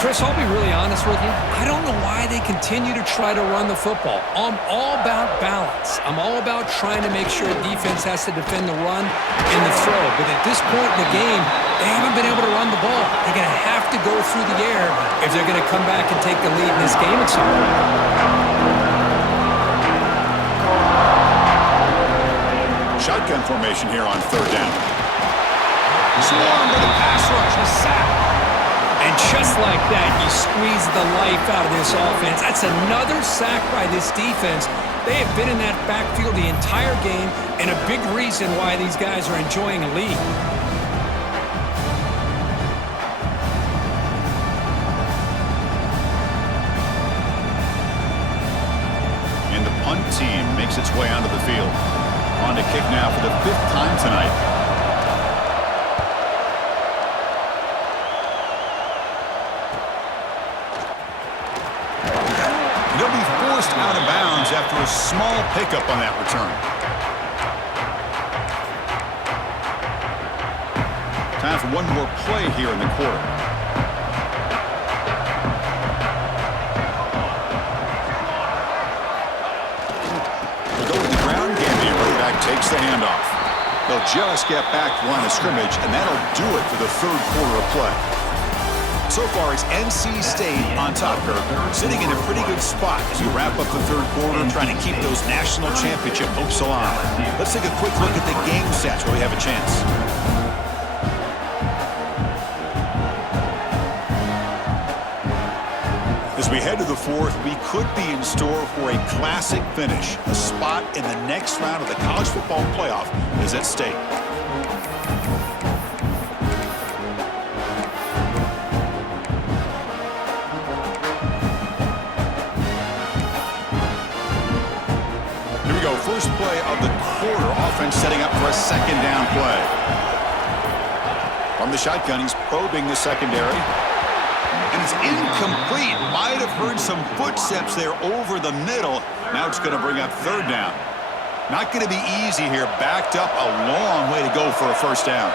Chris, I'll be really honest with you. I don't know why they continue to try to run the football. I'm all about balance. I'm all about trying to make sure defense has to defend the run and the throw. But at this point in the game, they haven't been able to run the ball. They're going to have to go through the air if they're going to come back and take the lead in this game at some point. Shotgun formation here on third down. Swarm with a pass rush, a sack. And just like that, you squeeze the life out of this offense. That's another sack by this defense. They have been in that backfield the entire game, and a big reason why these guys are enjoying a lead. And the punt team makes its way onto the field. On to kick now for the 5th time tonight. They'll be forced out of bounds after a small pickup on that return. Time for one more play here in the quarter. They'll go with the ground game. The running back takes the handoff. They'll just get back to the line of scrimmage, and that'll do it for the 3rd quarter of play. So far, it's NC State on top, Kirk, sitting in a pretty good spot as we wrap up the 3rd quarter, trying to keep those national championship hopes alive. Let's take a quick look at the game stats where we have a chance. As we head to the 4th, we could be in store for a classic finish. A spot in the next round of the college football playoff is at stake. First play of the quarter. Offense setting up for a 2nd down play. From the shotgun, he's probing the secondary. And it's incomplete. Might have heard some footsteps there over the middle. Now it's going to bring up 3rd down. Not going to be easy here. Backed up a long way to go for a 1st down.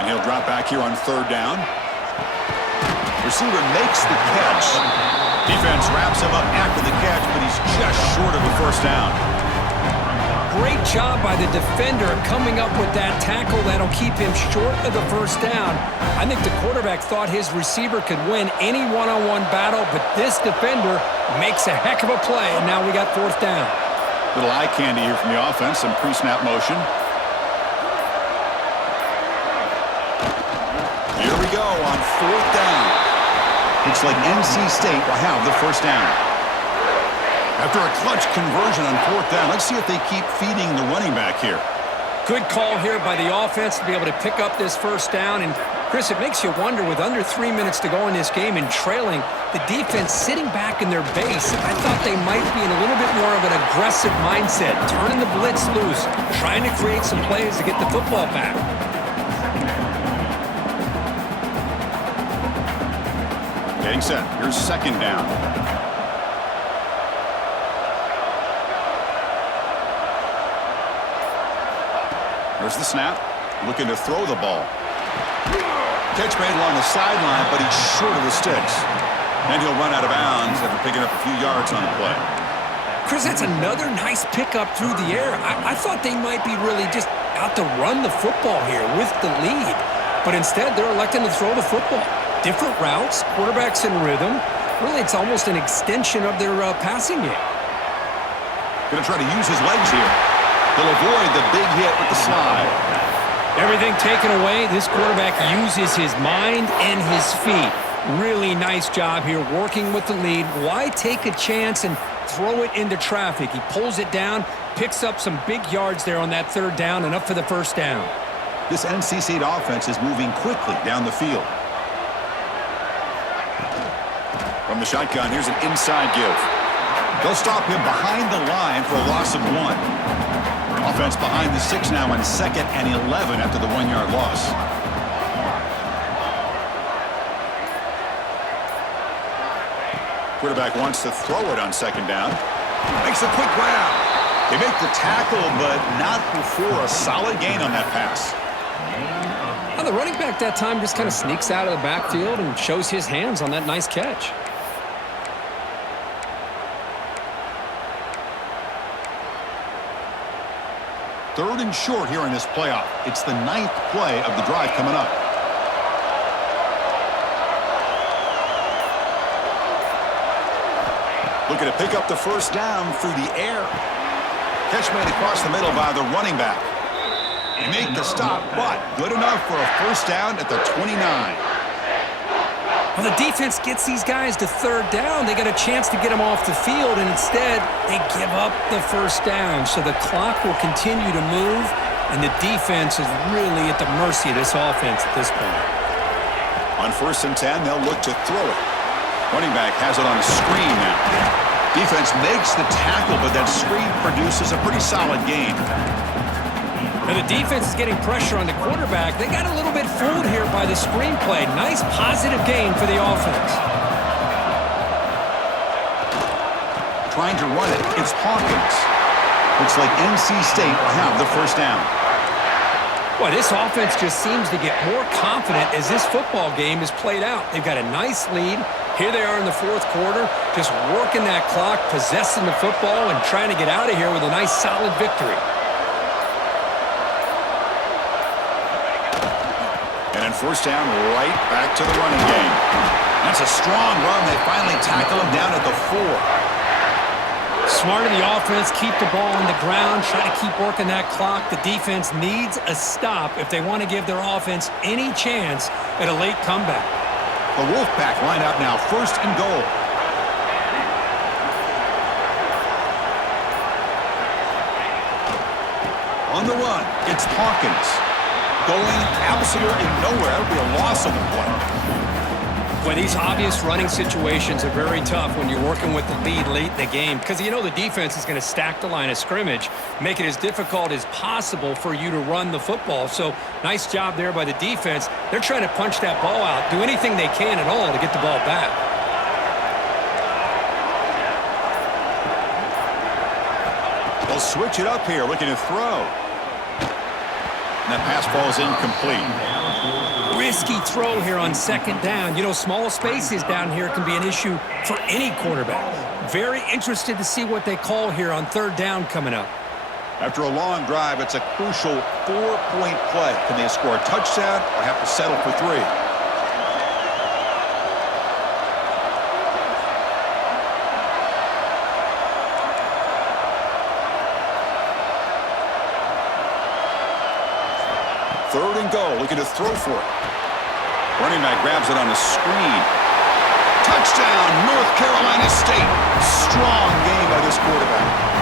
And he'll drop back here on 3rd down. Receiver makes the catch. Defense wraps him up after the catch, but he's just short of a 1st down. Great job by the defender coming up with that tackle that'll keep him short of the 1st down. I think the quarterback thought his receiver could win any one-on-one battle, but this defender makes a heck of a play, and now we got 4th down. Little eye candy here from the offense, some pre-snap motion. Here we go on 4th down. Looks like NC State will have the 1st down. After a clutch conversion on 4th down, let's see if they keep feeding the running back here. Good call here by the offense to be able to pick up this 1st down. And, Chris, it makes you wonder, with under 3 minutes to go in this game and trailing, the defense sitting back in their base. I thought they might be in a little bit more of an aggressive mindset, turning the blitz loose, trying to create some plays to get the football back. Getting set. Here's 2nd down. There's the snap. Looking to throw the ball. Catch made along the sideline, but he's short of the sticks. And he'll run out of bounds after picking up a few yards on the play. Chris, that's another nice pickup through the air. I thought they might be really just out to run the football here with the lead. But instead, they're electing to throw the football. Different routes, quarterbacks in rhythm. Really, it's almost an extension of their passing game. Going to try to use his legs here. He'll avoid the big hit with the slide. Everything taken away, this quarterback uses his mind and his feet. Really nice job here working with the lead. Why take a chance and throw it into traffic? He pulls it down, picks up some big yards there on that 3rd down, and up for the 1st down. This NC State offense is moving quickly down the field. From the shotgun, here's an inside give. They'll stop him behind the line for a loss of 1. Offense behind the 6 now on 2nd and 11 after the 1-yard loss. Quarterback wants to throw it on 2nd down. Makes a quick grab. They make the tackle, but not before a solid gain on that pass. I the running back that time just kind of sneaks out of the backfield and shows his hands on that nice catch. Third and short here in this playoff. It's the 9th play of the drive coming up. Looking to pick up the first down through the air. Catch made across the middle by the running back. They make the stop, but good enough for a first down at the 29. Well, the defense gets these guys to third down. They got a chance to get them off the field, and instead they give up the first down. So the clock will continue to move, and the defense is really at the mercy of this offense at this point. On 1st and 10, they'll look to throw it. Running back has it on a screen now. Defense makes the tackle, but that screen produces a pretty solid gain. Now the defense is getting pressure on the quarterback. They got a little bit fooled here by the screenplay. Nice positive gain for the offense. Trying to run it, it's Hawkins. Looks like NC State will have the first down. Well, this offense just seems to get more confident as this football game is played out. They've got a nice lead. Here they are in the 4th quarter, just working that clock, possessing the football, and trying to get out of here with a nice, solid victory. And then first down, right back to the running game. That's a strong run. They finally tackle him down at the 4. Smart in the offense, keep the ball on the ground, try to keep working that clock. The defense needs a stop if they want to give their offense any chance at a late comeback. The Wolfpack line up now, 1st and goal. On the run, it's Hawkins. Going absolutely nowhere. It would be a loss of the play. Well, these obvious running situations are very tough when you're working with the lead late in the game because you know the defense is going to stack the line of scrimmage, make it as difficult as possible for you to run the football. So nice job there by the defense. They're trying to punch that ball out, do anything they can at all to get the ball back. They'll switch it up here, looking to throw. And that pass falls incomplete. Risky throw here on 2nd down. You know, small spaces down here can be an issue for any quarterback. Very interested to see what they call here on 3rd down coming up. After a long drive, it's a crucial 4-point play. Can they score a touchdown or have to settle for 3? Third and goal, looking to throw for it. Running back grabs it on a screen. Touchdown, North Carolina State. Strong game by this quarterback.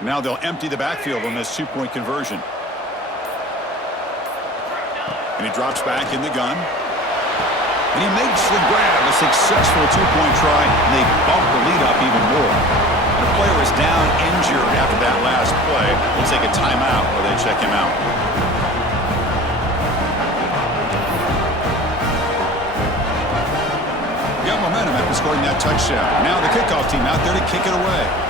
Now they'll empty the backfield on this 2-point conversion. And he drops back in the gun. And he makes the grab, a successful 2-point try, and they bump the lead up even more. The player is down injured after that last play. They'll take a timeout or they check him out. Got momentum after scoring that touchdown. Now the kickoff team out there to kick it away.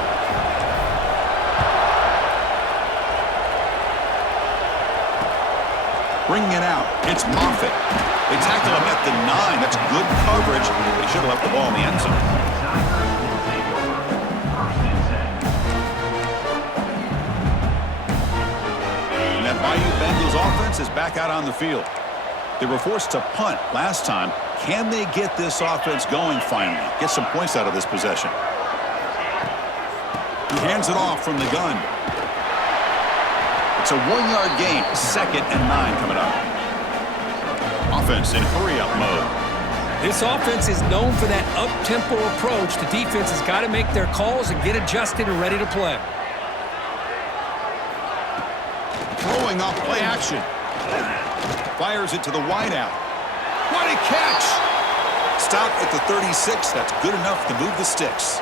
Bringing it out, it's Moffitt. They tackle him at the 9. That's good coverage. They should have left the ball in the end zone. And that Bayou Bengals offense is back out on the field. They were forced to punt last time. Can they get this offense going finally? Get some points out of this possession. He hands it off from the gun. It's a 1-yard gain, 2nd and 9 coming up. Offense in hurry-up mode. This offense is known for that up-tempo approach. The defense has got to make their calls and get adjusted and ready to play. Throwing off play action. Fires it to the wideout. What a catch! Stop at the 36. That's good enough to move the sticks.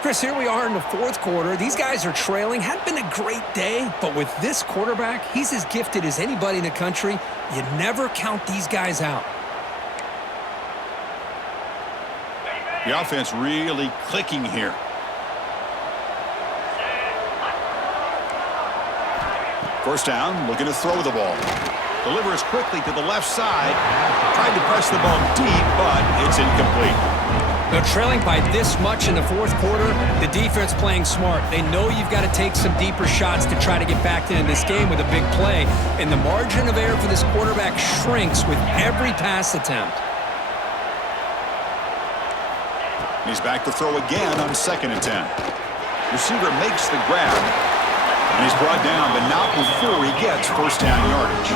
Chris, here we are in the fourth quarter. These guys are trailing. Hadn't been a great day, but with this quarterback, he's as gifted as anybody in the country. You never count these guys out. The offense really clicking here. First down, looking to throw the ball. Delivers quickly to the left side. Tried to press the ball deep, but it's incomplete. They're trailing by this much in the fourth quarter. The defense playing smart. They know you've got to take some deeper shots to try to get back into this game with a big play. And the margin of error for this quarterback shrinks with every pass attempt. He's back to throw again on 2nd and 10. Receiver makes the grab. And he's brought down, but not before he gets first down yardage.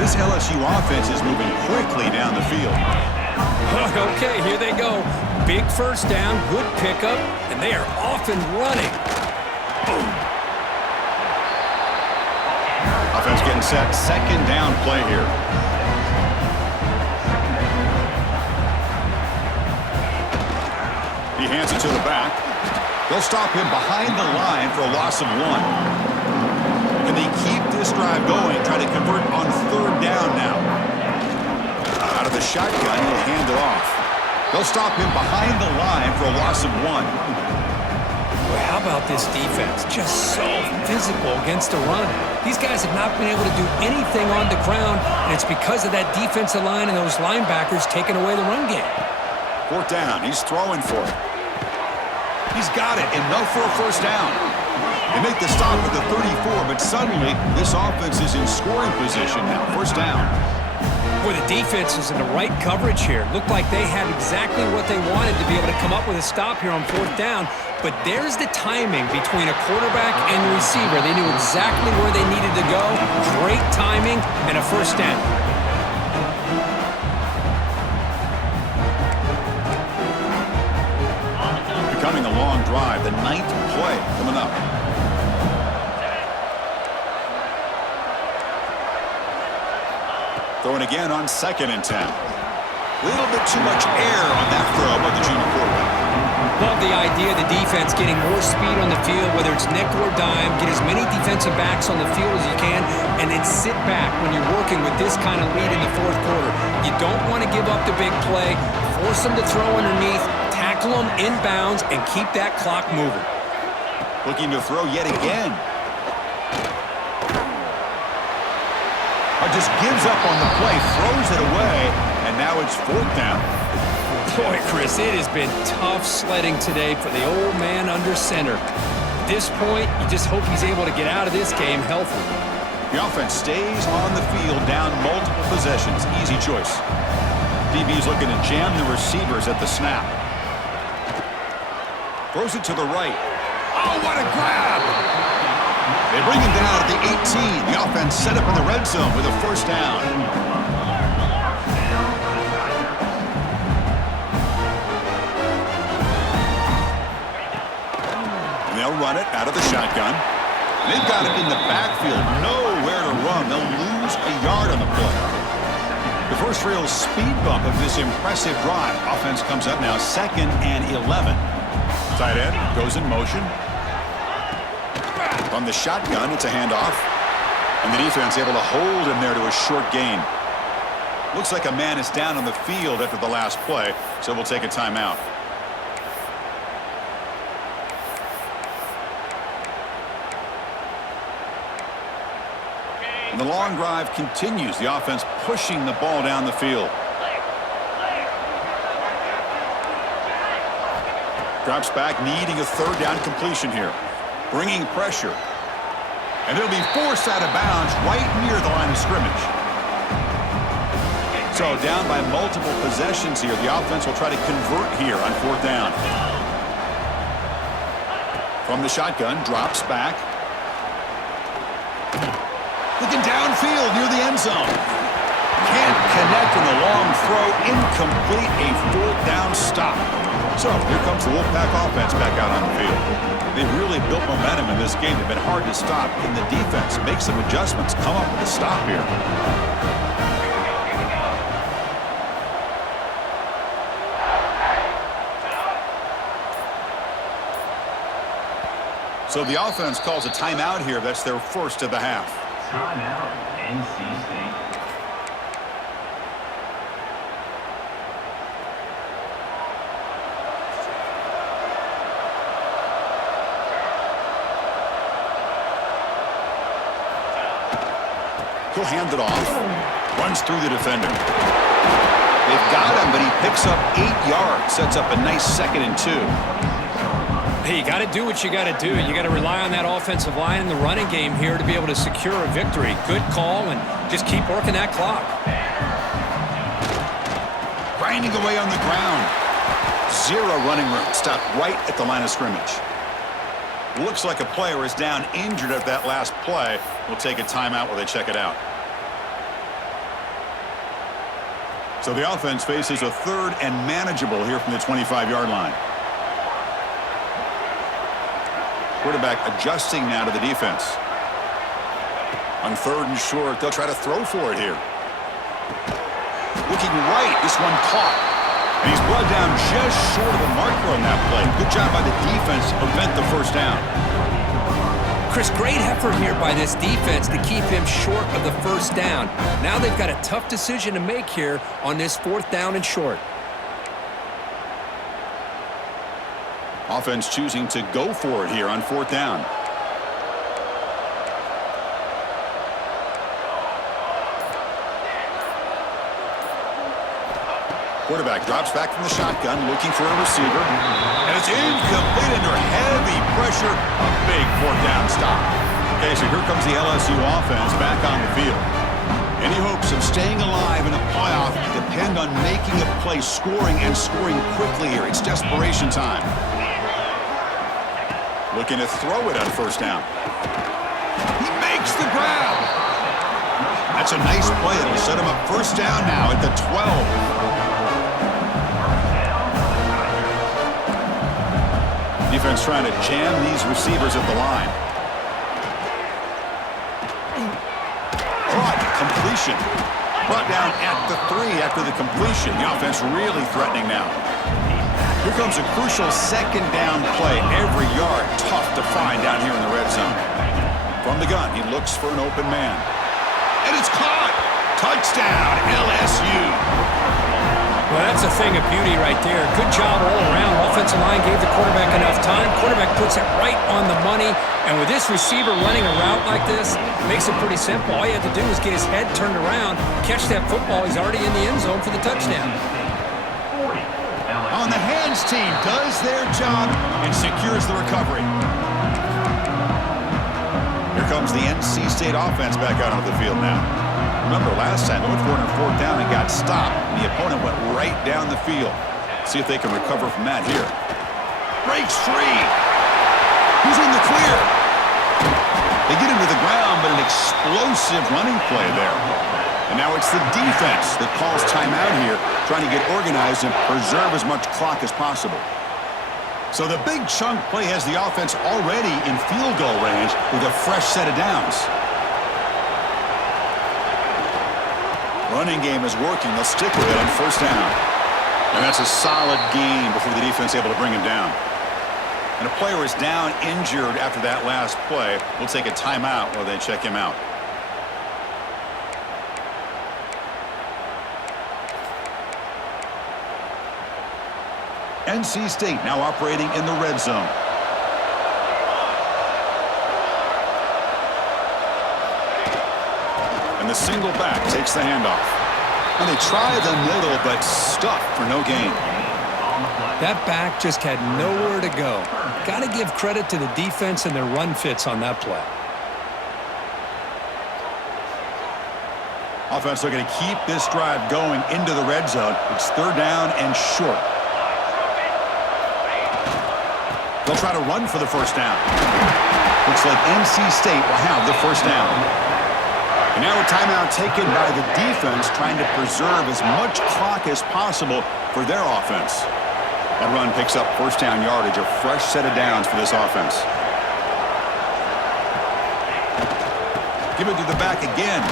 This LSU offense is moving quickly down the field. Okay, here they go. Big first down, good pickup, and they are off and running. Offense getting set. 2nd down play here. He hands it to the back. They'll stop him behind the line for a loss of 1. Can they keep this drive going? Try to convert on 3rd down now. Out of the shotgun, he'll hand it off. They'll stop him behind the line for a loss of 1. Well, how about this defense? Just so physical against the run. These guys have not been able to do anything on the ground, and it's because of that defensive line and those linebackers taking away the run game. 4th down. He's throwing for it. He's got it. Enough for a first down. They make the stop at the 34, but suddenly this offense is in scoring position now. First down. Boy, the defense is in the right coverage here. Looked like they had exactly what they wanted to be able to come up with a stop here on 4th down. But there's the timing between a quarterback and the receiver. They knew exactly where they needed to go. Great timing and a first down. Becoming a long drive. The 9th play coming up. Throwing again on 2nd and 10. A little bit too much air on that throw by the junior quarterback. Love the idea of the defense getting more speed on the field, whether it's nickel or dime. Get as many defensive backs on the field as you can, and then sit back when you're working with this kind of lead in the fourth quarter. You don't want to give up the big play. Force them to throw underneath, tackle them inbounds, and keep that clock moving. Looking to throw yet again. Just gives up on the play, throws it away, and now it's 4th down. Boy, Chris, it has been tough sledding today for the old man under center. At this point, you just hope he's able to get out of this game healthy. The offense stays on the field down multiple possessions. Easy choice. DB's looking to jam the receivers at the snap. Throws it to the right. Oh, what a grab! They bring him down at the 18. The offense set up in the red zone with a first down. And they'll run it out of the shotgun. And they've got it in the backfield. Nowhere to run. They'll lose a yard on the play. The first real speed bump of this impressive drive. Offense comes up now 2nd and 11. Tight end goes in motion. From the shotgun, it's a handoff. And the defense able to hold him there to a short gain. Looks like a man is down on the field after the last play, so we'll take a timeout. And the long drive continues. The offense pushing the ball down the field. Drops back, needing a 3rd down completion here. Bringing pressure. And it'll be forced out of bounds right near the line of scrimmage. So down by multiple possessions here. The offense will try to convert here on 4th down. From the shotgun, drops back. Looking downfield near the end zone. Can't connect in the long throw. Incomplete, a fourth down stop. So here comes the Wolfpack offense back out on the field. They've really built momentum in this game. They've been hard to stop. Can the defense make some adjustments, come up with a stop here? So the offense calls a timeout here. That's their first of the half. Timeout, NC State. He'll hand it off. Runs through the defender. They've got him, but he picks up 8 yards. Sets up a nice 2nd and 2. Hey, you got to do what you got to do. You got to rely on that offensive line in the running game here to be able to secure a victory. Good call, and just keep working that clock. Grinding away on the ground. 0 running room. Stopped right at the line of scrimmage. Looks like a player is down injured at that last play. We'll take a timeout while they check it out. So the offense faces a 3rd and manageable here from the 25-yard line. Quarterback adjusting now to the defense. On 3rd and short, they'll try to throw for it here. Looking right, this one caught. And he's brought down just short of the marker on that play. Good job by the defense to prevent the first down. Chris, great effort here by this defense to keep him short of the first down. Now they've got a tough decision to make here on this 4th down and short. Offense choosing to go for it here on 4th down. Quarterback drops back from the shotgun, looking for a receiver. And it's incomplete under heavy pressure. A big 4th down stop. Okay, so here comes the LSU offense back on the field. Any hopes of staying alive in a playoff depend on making a play, scoring, and scoring quickly here. It's desperation time. Looking to throw it on 1st down. He makes the grab. That's a nice play. It'll set him up 1st down now at the 12. Defense trying to jam these receivers at the line. Caught. Completion. Brought down at the 3 after the completion. The offense really threatening now. Here comes a crucial 2nd down play. Every yard tough to find down here in the red zone. From the gun, he looks for an open man. And it's caught! Touchdown, LSU! Well, that's a thing of beauty right there. Good job all around. Offensive line gave the quarterback enough time. Quarterback puts it right on the money. And with this receiver running a route like this, it makes it pretty simple. All you have to do is get his head turned around, catch that football. He's already in the end zone for the touchdown. On the hands team does their job and secures the recovery. Here comes the NC State offense back out onto the field now. Remember last time they went for it on 4th down and got stopped. The opponent went right down the field. See if they can recover from that here. Breaks free. Who's in the clear? They get him to the ground, but an explosive running play there. And now it's the defense that calls timeout here, trying to get organized and preserve as much clock as possible. So the big chunk play has the offense already in field goal range with a fresh set of downs. Running game is working. They'll stick with it on 1st down. And that's a solid gain before the defense is able to bring him down. And a player is down injured after that last play. We'll take a timeout while they check him out. NC State now operating in the red zone. And the single back takes the handoff. And they try the middle, but stuffed for no gain. That back just had nowhere to go. Got to give credit to the defense and their run fits on that play. Offense looking to keep this drive going into the red zone. It's 3rd down and short. They'll try to run for the 1st down. Looks like NC State will have the 1st down. And now a timeout taken by the defense, trying to preserve as much clock as possible for their offense. That run picks up first down yardage, a fresh set of downs for this offense. Give it to the back again.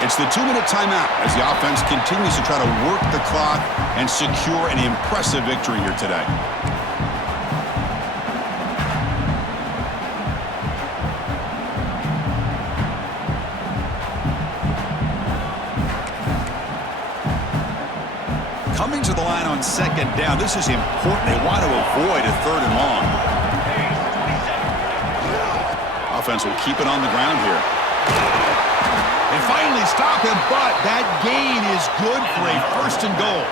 It's the 2-minute timeout as the offense continues to try to work the clock and secure an impressive victory here today. Coming to the line on second down, this is important. They want to avoid a 3rd and long. Offense will keep it on the ground here. And finally stop him, but that gain is good for a 1st and goal.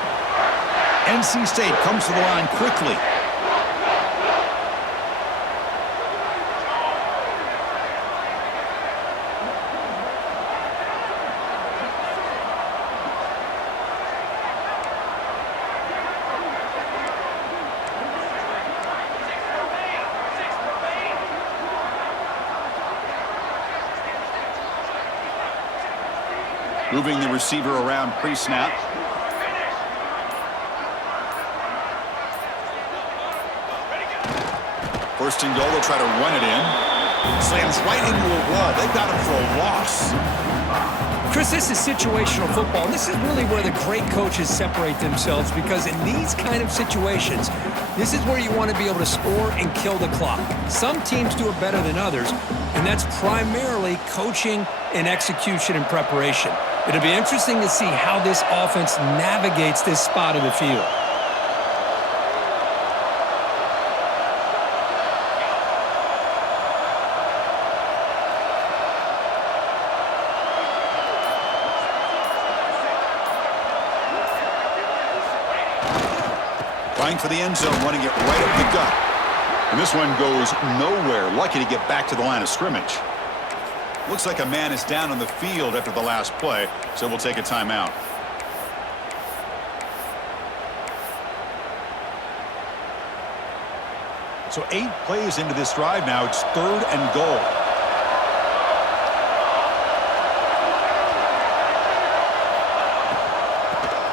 NC State comes to the line quickly. Moving the receiver around pre-snap. First and goal, they'll try to run it in. Slams right into a wall. They've got him for a loss. Chris, this is situational football. And this is really where the great coaches separate themselves, because in these kind of situations, this is where you want to be able to score and kill the clock. Some teams do it better than others, and that's primarily coaching and execution and preparation. It'll be interesting to see how this offense navigates this spot of the field. Trying for the end zone, running it right up the gut. And this one goes nowhere. Lucky to get back to the line of scrimmage. Looks like a man is down on the field after the last play, so we'll take a timeout. So 8 plays into this drive now. It's 3rd and goal.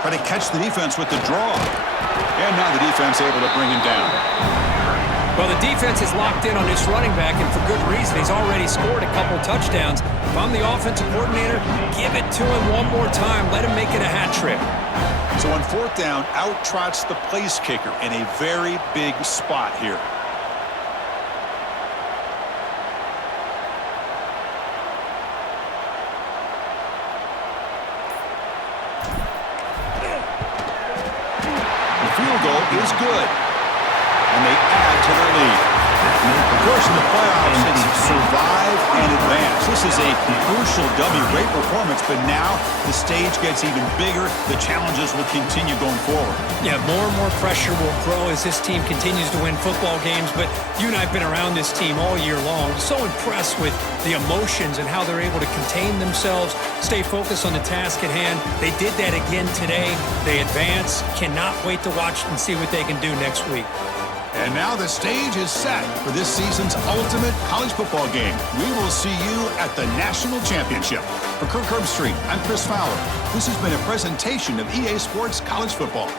Try to catch the defense with the draw. And now the defense able to bring him down. Well, the defense is locked in on this running back, and for good reason. He's already scored a couple touchdowns. If I'm the offensive coordinator, give it to him one more time. Let him make it a hat trick. So on 4th down, out trots the place kicker in a very big spot here. The field goal is good. And they add to their lead. Of course, in the playoffs, it's survive and advance. This is a crucial W. Great performance, but now the stage gets even bigger. The challenges will continue going forward. Yeah, more and more pressure will grow as this team continues to win football games, but you and I have been around this team all year long. So impressed with the emotions and how they're able to contain themselves, stay focused on the task at hand. They did that again today. They advance. Cannot wait to watch and see what they can do next week. And now the stage is set for this season's ultimate college football game. We will see you at the National Championship. For Kirk Herbstreit, I'm Chris Fowler. This has been a presentation of EA Sports College Football.